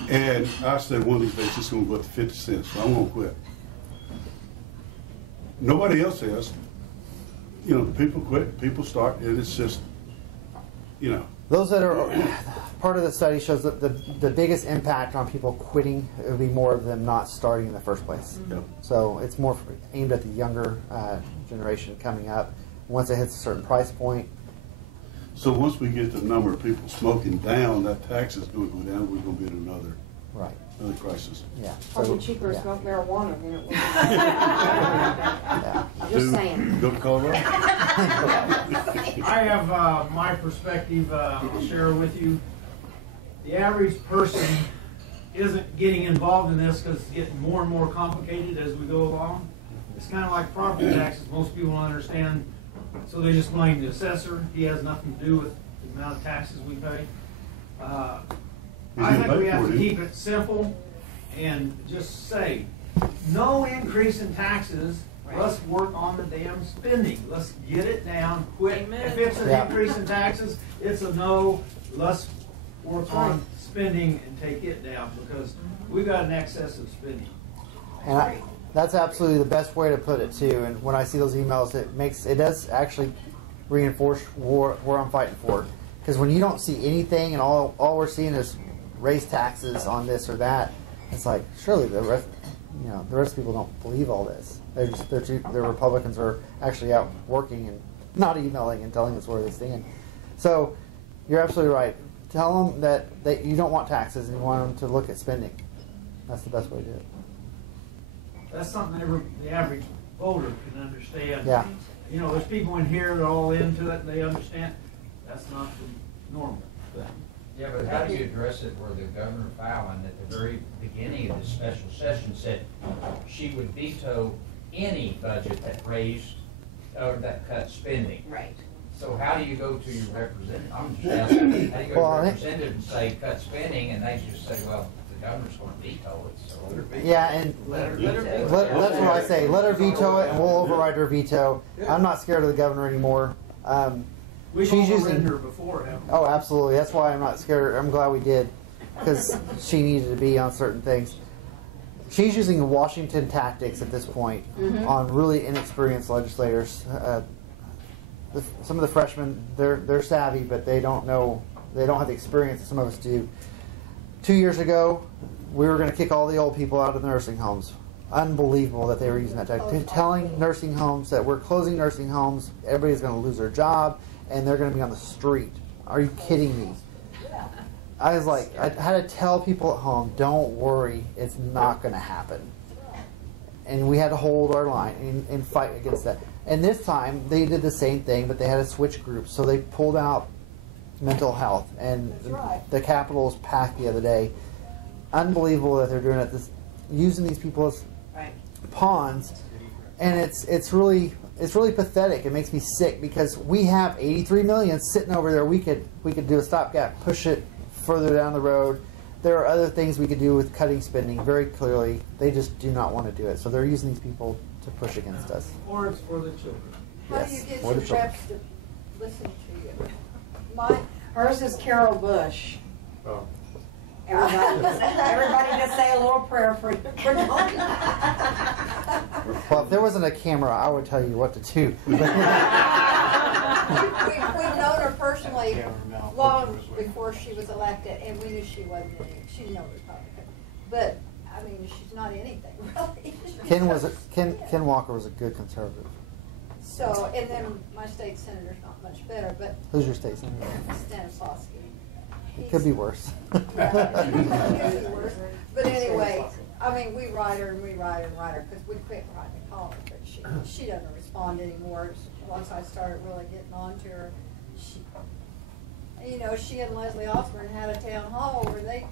And I said one of these days it's going to go up to 50 cents, so I'm going to quit. Nobody else has. People quit, people start, and it's just, Those that are part of the study shows that the biggest impact on people quitting would be more of them not starting in the first place. Yep. So it's more aimed at the younger generation coming up. Once it hits a certain price point. So once we get the number of people smoking down, that tax is going to go down. We're going to get another crisis. Yeah. Probably cheaper to smoke marijuana than it would. Yeah. Just saying. Go to Colorado. I have my perspective I'll share with you. The average person isn't getting involved in this because it's getting more and more complicated as we go along. It's kind of like property taxes. Most people don't understand, so they just blame the assessor. He has nothing to do with the amount of taxes we pay. I think we have to keep it simple and just say, no increase in taxes. Let's work on the damn spending. Let's get it down quick. Amen. If it's an increase in taxes, it's a no. Let's work on spending and take it down because we got an excess of spending. And that's absolutely the best way to put it too. And when I see those emails, it does actually reinforce where I'm fighting for. Because when you don't see anything and all we're seeing is raise taxes on this or that, it's like surely the rest of people don't believe all this. The Republicans are actually out working and not emailing and telling us where they stand. So you're absolutely right. Tell them that you don't want taxes and you want them to look at spending. That's the best way to do it. That's something the average voter can understand. Yeah. You know, there's people in here that are all into it and they understand. That's not the normal. Yeah, but how do you address it where the Governor Fallon at the very beginning of this special session said she would veto any budget that raised or that cut spending? Right. So how do you go to your representative? I'm just asking, how do you go Well, to I your think- representative and say cut spending, and they just say, well, the governor's going to veto it, so. Yeah, and Let her veto. that's what I say. Let her veto it, and we'll override her veto. I'm not scared of the governor anymore. We've She's overridden using. her before, haven't we? Oh, absolutely. That's why I'm not scared. I'm glad we did, because she needed to be on certain things. She's using Washington tactics at this point on really inexperienced legislators. Some of the freshmen, they're savvy, but they don't know. They don't have the experience that some of us do. 2 years ago, we were going to kick all the old people out of the nursing homes. Unbelievable that they were using that tactic. Telling nursing homes that we're closing nursing homes, everybody's going to lose their job, and they're going to be on the street. Are you kidding me? I was like, I had to tell people at home, don't worry, it's not going to happen. And we had to hold our line and fight against that. And this time, they did the same thing, but they had to switch groups. So they pulled out mental health, and the Capitol was packed the other day. Unbelievable that they're doing it. Using these people as pawns, and it's really pathetic. It makes me sick because we have 83 million sitting over there. We could do a stopgap, push it further down the road. There are other things we could do with cutting spending very clearly. They just do not want to do it, so they're using these people to push against us. Or it's for the children. How do you get or your the children. reps to listen to you? Mine, Hers is Carol Bush. Oh. Everybody just say a little prayer for Dawn. Well, if there wasn't a camera, I would tell you what to do. we've known her personally long before she was elected, and we knew she wasn't any, she's no Republican. But, I mean, she's not anything, really. Ken Walker was a good conservative. So, and then my state senator's not much better, but Who's your state senator? Stanislavski. It could be worse. Yeah, it could be worse. But anyway, I mean, we write her and we write her and write her because we quit writing the column, but she doesn't respond anymore. Once I started really getting on to her, she and Leslie Osborne had a town hall where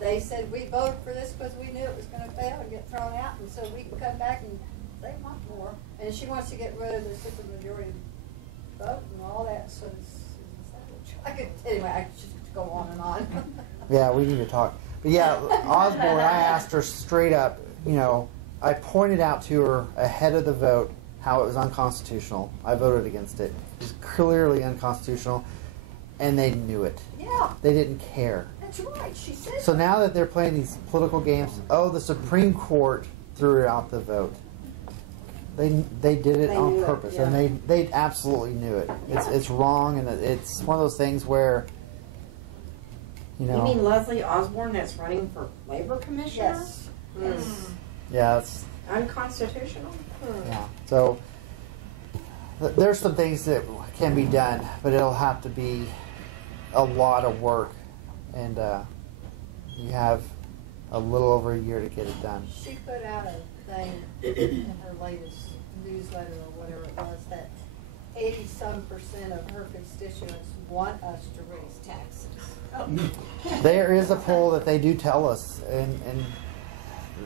they said we voted for this because we knew it was going to fail and get thrown out, and so we can come back and they want more. And she wants to get rid of the supermajority vote and all that. So anyway, I could just go on and on. Yeah, we need to talk. But yeah, Osborne, I asked her straight up, I pointed out to her ahead of the vote how it was unconstitutional. I voted against it. It was clearly unconstitutional, and they knew it. Yeah. They didn't care. That's right, she said. So now that they're playing these political games, the Supreme Court threw out the vote. They did it They on knew it, purpose, yeah. and they absolutely knew it. It's wrong, and it's one of those things where, You mean Leslie Osborne that's running for labor commissioner? Yes. yeah, it's Unconstitutional? yeah. So there's some things that can be done, but it'll have to be a lot of work, and you have a little over a year to get it done. She put out a thing in her latest newsletter or whatever it was that 80-some% of her constituents want us to raise taxes. There is a poll that they do tell us, and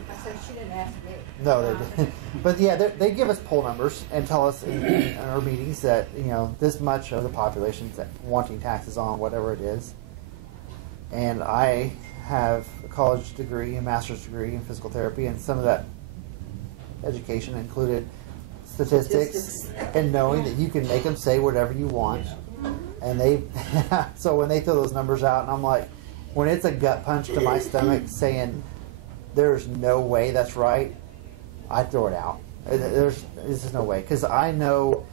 I said, she didn't ask me. no, they didn't. But yeah, they give us poll numbers and tell us in our meetings that this much of the population is wanting taxes on whatever it is. And I have a college degree, a master's degree in physical therapy, and some of that education included statistics and knowing that you can make them say whatever you want. And so when they throw those numbers out, and I'm like, when it's a gut punch to my stomach saying there's no way that's right, I throw it out. There's just no way, because I know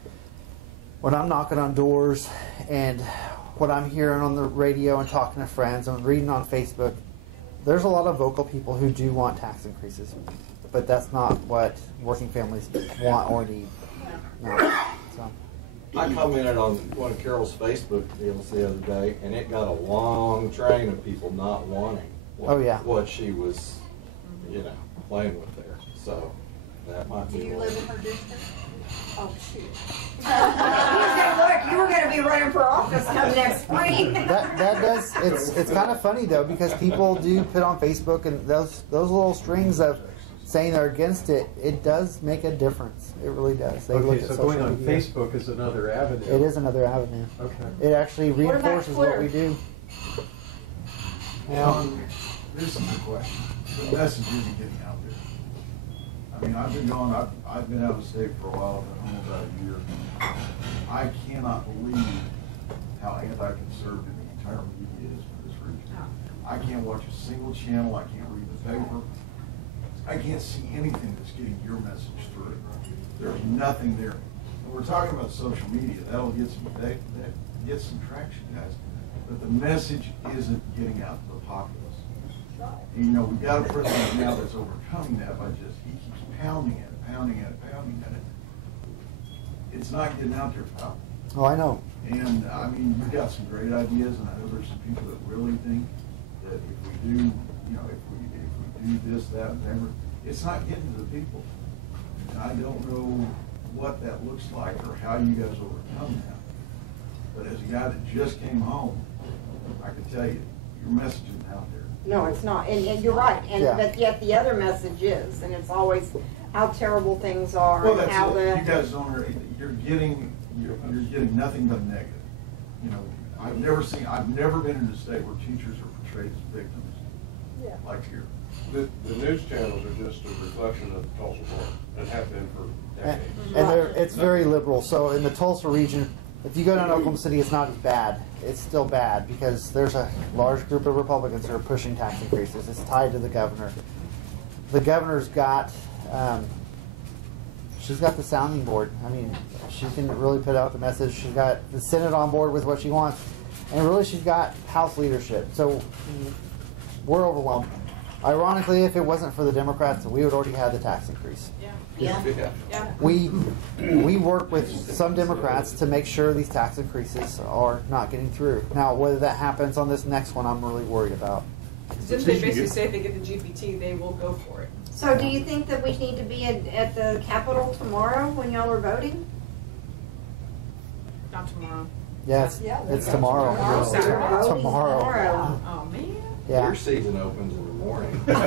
when I'm knocking on doors and what I'm hearing on the radio and talking to friends and reading on Facebook, there's a lot of vocal people who do want tax increases, but that's not what working families want or need. No. So. I commented on one of Carol's Facebook deals the other day, and it got a long train of people not wanting what she was, playing with there. So That might Do be. you why. live in her district? Oh, shoot. Look, you were going to be running for office come next spring. That does. It's kind of funny though, because people do put on Facebook, and those little strings of saying they're against it. It does make a difference. It really does. They look Okay, at so social going on media. Facebook is another avenue. It is another avenue. Okay. It actually What about reinforces what Twitter? we do. John, this is the question. The message isn't getting out there. I mean, I've been gone, I've been out of state for a while, I've been home about a year. I cannot believe how anti-conservative the entire media is for this region. I can't watch a single channel, I can't read the paper. I can't see anything that's getting your message through. There's nothing there. And we're talking about social media, that'll get that gets some traction, guys. But the message isn't getting out to the populace. And, you know, we've got a president now that's overcoming that by just, he keeps pounding it. It's not getting out there, pal. Oh, I know. And, I mean, you've got some great ideas, and I know there's some people that really think that if we do, you know, if we do this, that, and whatever, it's not getting to the people. And I don't know what that looks like or how you guys overcome that. But as a guy that just came home, I can tell you, your message isn't out there. No, it's not, and you're right, Yeah. but yet the other message is, and it's always how terrible things are, Well, and how that's it. You the, guys don't, you're getting nothing but negative. You know, I've never been in a state where teachers are portrayed as victims like here. The news channels are just a reflection of the Tulsa board and have been for And, decades. it's very liberal. So in the Tulsa region, if you go down to Oklahoma City, it's not as bad. It's still bad because there's a large group of Republicans who are pushing tax increases. It's tied to the governor. The governor's got, she's got the sounding board. I mean, she can really put out the message. She's got the Senate on board with what she wants. And really, she's got House leadership. So we're overwhelmed. Ironically, if it wasn't for the Democrats, we would already have the tax increase. Yeah. We work with some Democrats to make sure these tax increases are not getting through. Now, whether that happens on this next one, I'm really worried about. Didn't they basically say if they get the GPT, they will go for it? so do you think that we need to be at the Capitol tomorrow when y'all are voting? Not tomorrow. Yeah, Yeah, it's we've got tomorrow. Tomorrow. Saturday. Voting Tomorrow. Oh, man. Yeah. Your season opens in the morning. Just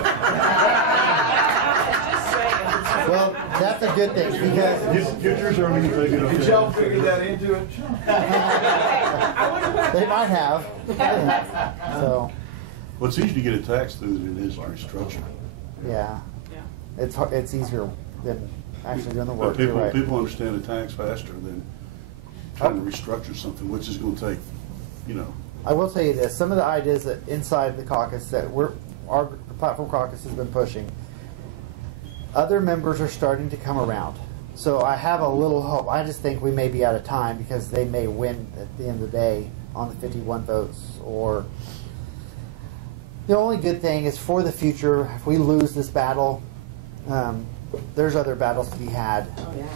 saying. Well, that's a good thing because Get yours early and take it up Did there. y'all figure that into it? they might have. So, Well, it's easy to get a tax through than it is to restructure. yeah, Yeah. it's easier than actually doing the work. But You're people, right. people understand the tax faster than trying to restructure something, which is going to take, you know. I will tell you this: some of the ideas that inside the caucus that our platform caucus has been pushing, other members are starting to come around. So I have a little hope. I just think we may be out of time because they may win at the end of the day on the 51 votes. Or the only good thing is for the future, if we lose this battle, there's other battles to be had. Oh, yeah.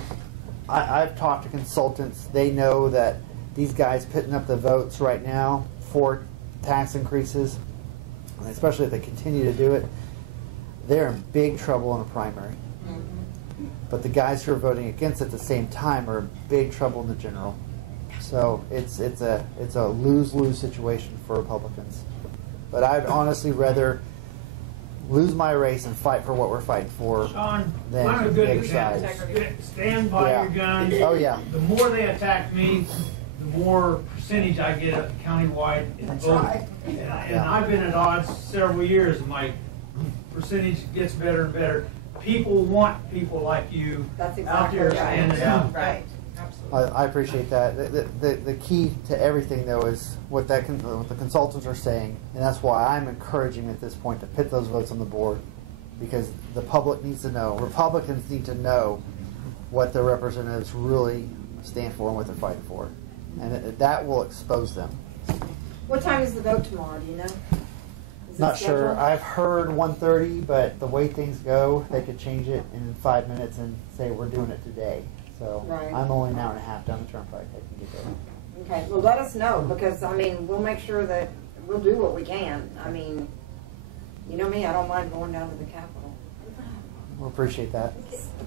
I've talked to consultants. They know that these guys putting up the votes right now for tax increases, and especially if they continue to do it, they're in big trouble in a primary. But the guys who are voting against at the same time are in big trouble in the general. So it's a lose-lose situation for Republicans. But I'd honestly rather lose my race and fight for what we're fighting for Sean, than one of the the good other examples. sides. Stand by Yeah. your guns. Oh, yeah. The more they attack me, the more percentage I get countywide in That's voting. right. And I've been at odds several years, and my percentage gets better and better. People want people like you That's out exactly there right. standing up. Right. Absolutely. I appreciate that. The key to everything, though, is what the consultants are saying, and that's why I'm encouraging at this point to put those votes on the board, because the public needs to know. Republicans need to know what their representatives really stand for and what they're fighting for, and that will expose them. What time is the vote tomorrow, do you know? Is it Not sure. scheduled? I've heard 1:30, but the way things go, they could change it in 5 minutes and say we're doing it today. So Right. I'm only an hour and a half down the turnpike. I can get there. Okay, well, let us know, because, I mean, we'll make sure that we'll do what we can. I mean, you know me, I don't mind going down to the Capitol. We appreciate that.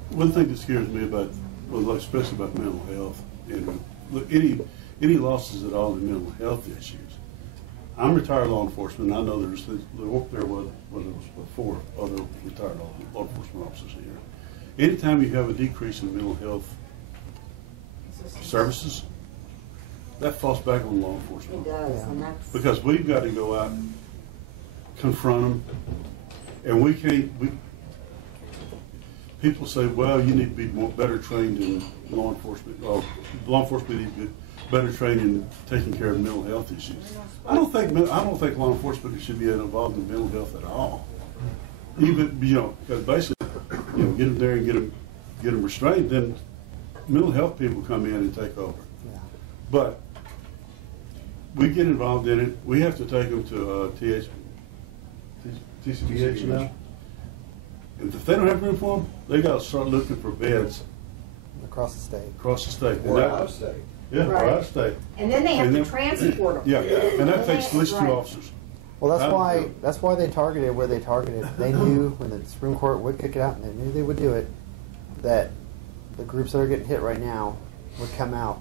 One thing that scares me about, well, like, especially about mental health, and look, any losses at all in mental health issues. I'm retired law enforcement. I know there was 4 other retired law enforcement officers here. Anytime you have a decrease in mental health services, that falls back on law enforcement. It does, and that's. Because we've got to go out, confront them, and we can't. People say, "Well, you need to be better trained in law enforcement. Law enforcement needs to be better trained in taking care of mental health issues." I don't think law enforcement should be involved in mental health at all. Even because basically, get them there and get them restrained. Then mental health people come in and take over. Yeah. But we get involved in it. We have to take them to TCBH now. And if they don't have room for them, they got to start looking for beds Across the state. across the state. Or out of state. Yeah, Right. or out of state. And then they have to transport them. Yeah, and that takes at least 2 Right. officers. Well, I'm- that's why they targeted where they targeted. They knew when the Supreme Court would kick it out, and they knew they would do it, that the groups that are getting hit right now would come out.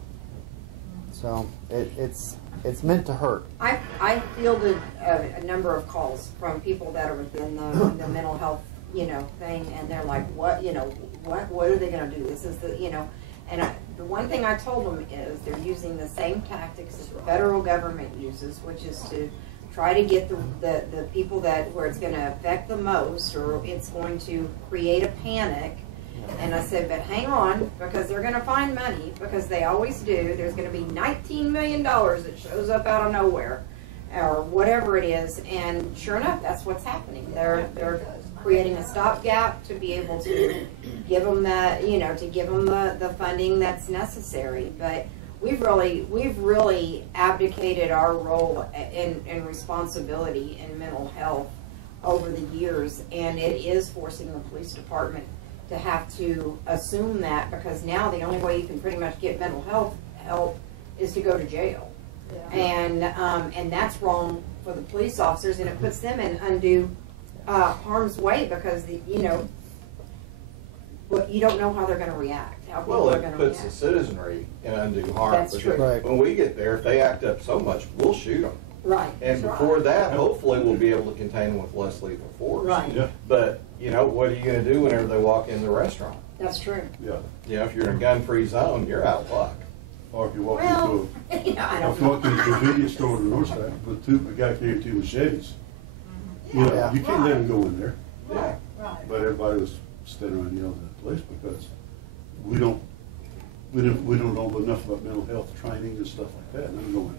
So it's meant to hurt. I fielded a number of calls from people that are within the mental health, thing, and they're like, what are they going to do? This is and the one thing I told them is they're using the same tactics that the federal government uses, which is to try to get the people where it's going to affect the most, or it's going to create a panic. And I said, but hang on, because they're going to find money, because they always do. There's going to be $19 million that shows up out of nowhere, or whatever it is. And sure enough, that's what's happening. They're creating a stopgap to be able to give them the funding that's necessary. But we've really abdicated our role and responsibility in mental health over the years, and it is forcing the police department to have to assume that, because now the only way you can pretty much get mental health help is to go to jail. Yeah. And that's wrong for the police officers, and it puts them in undue harm's way, because but you don't know how they're going to react. How people are going to puts react. the citizenry in undue harm. That's true. Right. When we get there, if they act up so much, we'll shoot them. Right. And That's before right. that, hopefully, we'll be able to contain them with less lethal force. Right. Yeah, But, what are you going to do whenever they walk in the restaurant? That's true. yeah. If you're in a gun-free zone, you're out of luck. Or if you walk Well, into I a don't know. convenience store in the north side with a guy carrying 2 machetes, Yeah. you can't let him go in there. Yeah. Right. But everybody was standing around yelling at the police because we don't know enough about mental health training and stuff like that. And I'm going,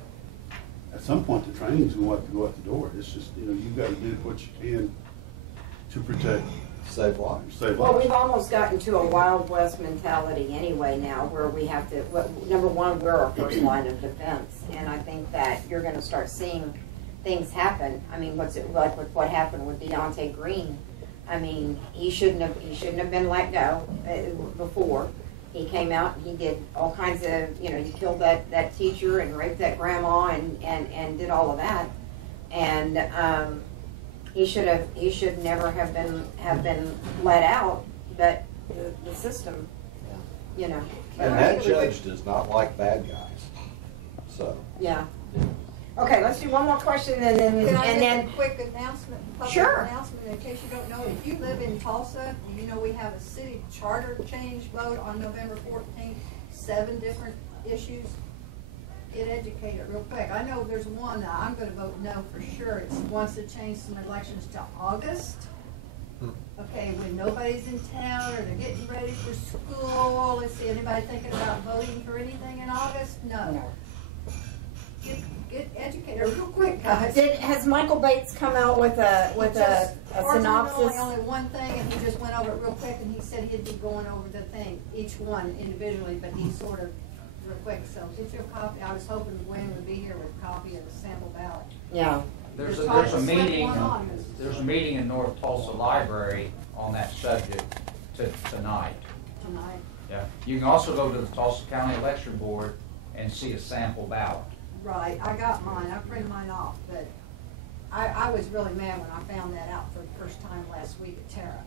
at some point, the training's going to have to go out the door. It's just, you've got to do what you can to protect, Save lives. save Well, lives. we've almost gotten to a Wild West mentality anyway now, where we have to, number one, we're our first line of defense. And I think that you're going to start seeing things happen. I mean, what's it like with what happened with Deontay Green? I mean, he shouldn't have been let go before. He came out and he did all kinds of, he killed that teacher and raped that grandma and did all of that. And he should never have been let out, but the system, And that judge does not like bad guys. So. Yeah. Okay, let's do one more question and then Can I make a quick announcement, public Sure. announcement, in case you don't know? If you live in Tulsa, we have a city charter change vote on November 14th, 7 different issues. Get educated real quick. I know there's one that I'm gonna vote no for sure. It wants to change some elections to August. Okay, when nobody's in town or they're getting ready for school. Let's see, anybody thinking about voting for anything in August? No. Get educated real quick, guys. Has Michael Bates come out with a synopsis? Only one thing, and he just went over it real quick, and he said he'd be going over the thing, each one individually, but he sort of real quick. So get your copy. I was hoping Gwen would be here with a copy of the sample ballot. Yeah. There's Just a try to slip meeting, one on. there's a meeting in North Tulsa Library on that subject tonight. Tonight. Yeah. You can also go to the Tulsa County Election Board and see a sample ballot. Right, I got mine. I printed mine off, but I was really mad when I found that out for the first time last week at Terra.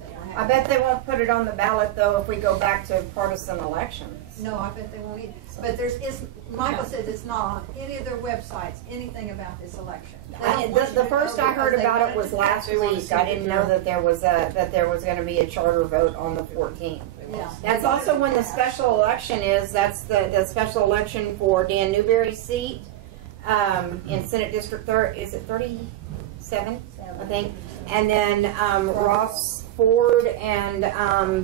that will I happen. bet they won't put it on the ballot though if we go back to partisan elections. No, I bet they won't either. But Michael says it's not on any of their websites, anything about this election. They don't want you The to first know I heard because they about it want was to- last They want to week. see I that didn't they're- know that there was going to be a charter vote on the 14th. Yeah. That's also when the special election is. That's the special election for Dan Newberry's seat in Senate District 30. Is it 37? I think. And then Ross Ford and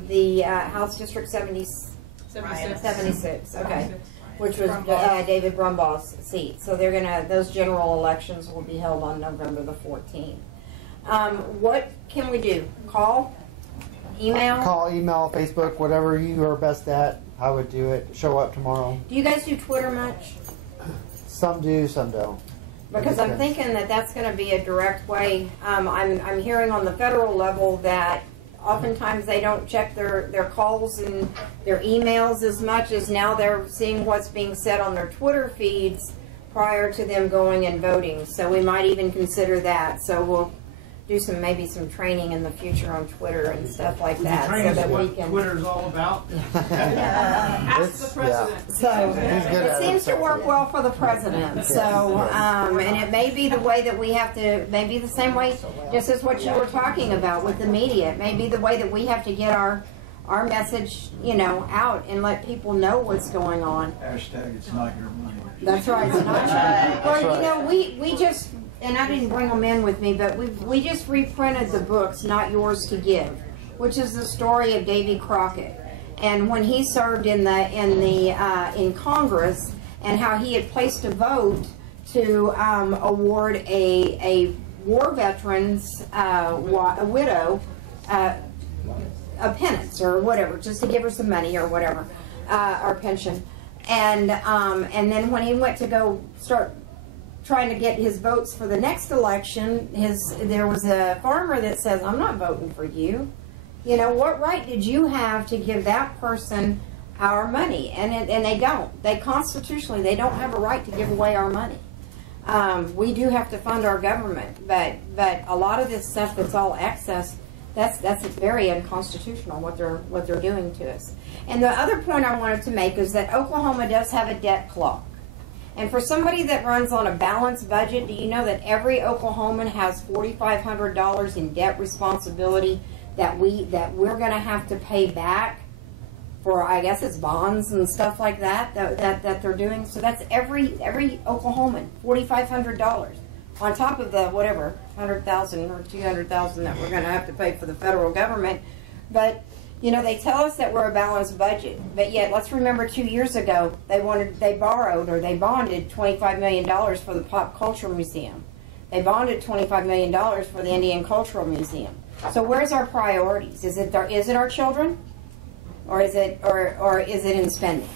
the House District 76. Okay. Which was David Brumbaugh's seat. So those general elections will be held on November the 14th. What can we do? Call? Email? Call, email, Facebook, whatever you are best at. I would do it. Show up tomorrow. Do you guys do Twitter much? Some do, some don't. Because I'm thinking that that's going to be a direct way. I'm hearing on the federal level that oftentimes they don't check their calls and their emails as much as now they're seeing what's being said on their Twitter feeds prior to them going and voting. So we might even consider that. So we'll do maybe some training in the future on Twitter and stuff like that, Train so us that we what can. Twitter's all about. Ask the president. So He's good it at seems to it. work well for the president. So and it may be the way that we have to, maybe the same way, just as what you were talking about with the media. It may be the way that we have to get our message, out and let people know what's going on. Hashtag it's not your money. That's right. It's not well, we just, and I didn't bring them in with me, but we just reprinted the books, Not Yours to Give, which is the story of Davy Crockett, and when he served in Congress, and how he had placed a vote to award a war veteran's widow a penance or whatever, just to give her some money or whatever, or pension, and then when he went to go start trying to get his votes for the next election, there was a farmer that says, "I'm not voting for you. What right did you have to give that person our money?" And they don't. They constitutionally, they don't have a right to give away our money. We do have to fund our government, but a lot of this stuff that's all excess, that's very unconstitutional what they're doing to us. And the other point I wanted to make is that Oklahoma does have a debt clock. And for somebody that runs on a balanced budget, do you know that every Oklahoman has $4,500 in debt responsibility that we're going to have to pay back for? I guess it's bonds and stuff like that they're doing. So that's every Oklahoman, $4,500 on top of the whatever $100,000 or $200,000 that we're going to have to pay for the federal government. But they tell us that we're a balanced budget, but yet let's remember 2 years ago they borrowed or they bonded $25 million for the Pop Culture Museum. They bonded $25 million for the Indian Cultural Museum. So where's our priorities? Is it our children, or is it in spending?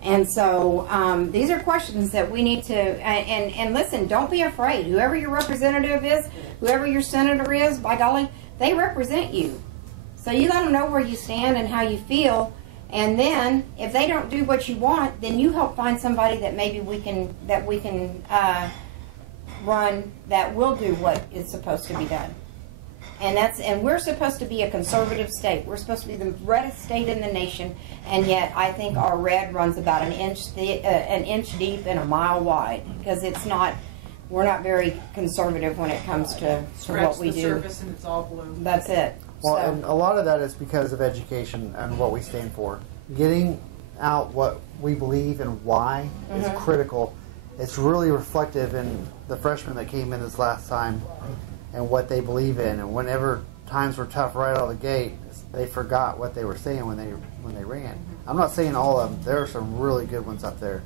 And so these are questions that we need to and listen. Don't be afraid. Whoever your representative is, whoever your senator is, by golly, they represent you. So you let them know where you stand and how you feel, and then if they don't do what you want, then you help find somebody that maybe we can run that will do what is supposed to be done. And we're supposed to be a conservative state. We're supposed to be the reddest state in the nation, and yet I think our red runs about an inch deep and a mile wide, because we're not very conservative when it comes to what we do. Scratch the surface and it's all blue. That's it. Well, and a lot of that is because of education and what we stand for. Getting out what we believe and why is critical. It's really reflective in the freshmen that came in this last time and what they believe in. And whenever times were tough right out of the gate, they forgot what they were saying when they ran. I'm not saying all of them. There are some really good ones up there,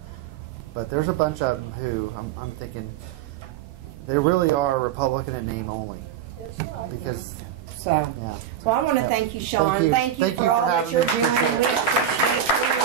but there's a bunch of them who I'm thinking they really are Republican in name only. Because So I want to thank you, Sean. Thank you for all that you're doing. We appreciate you.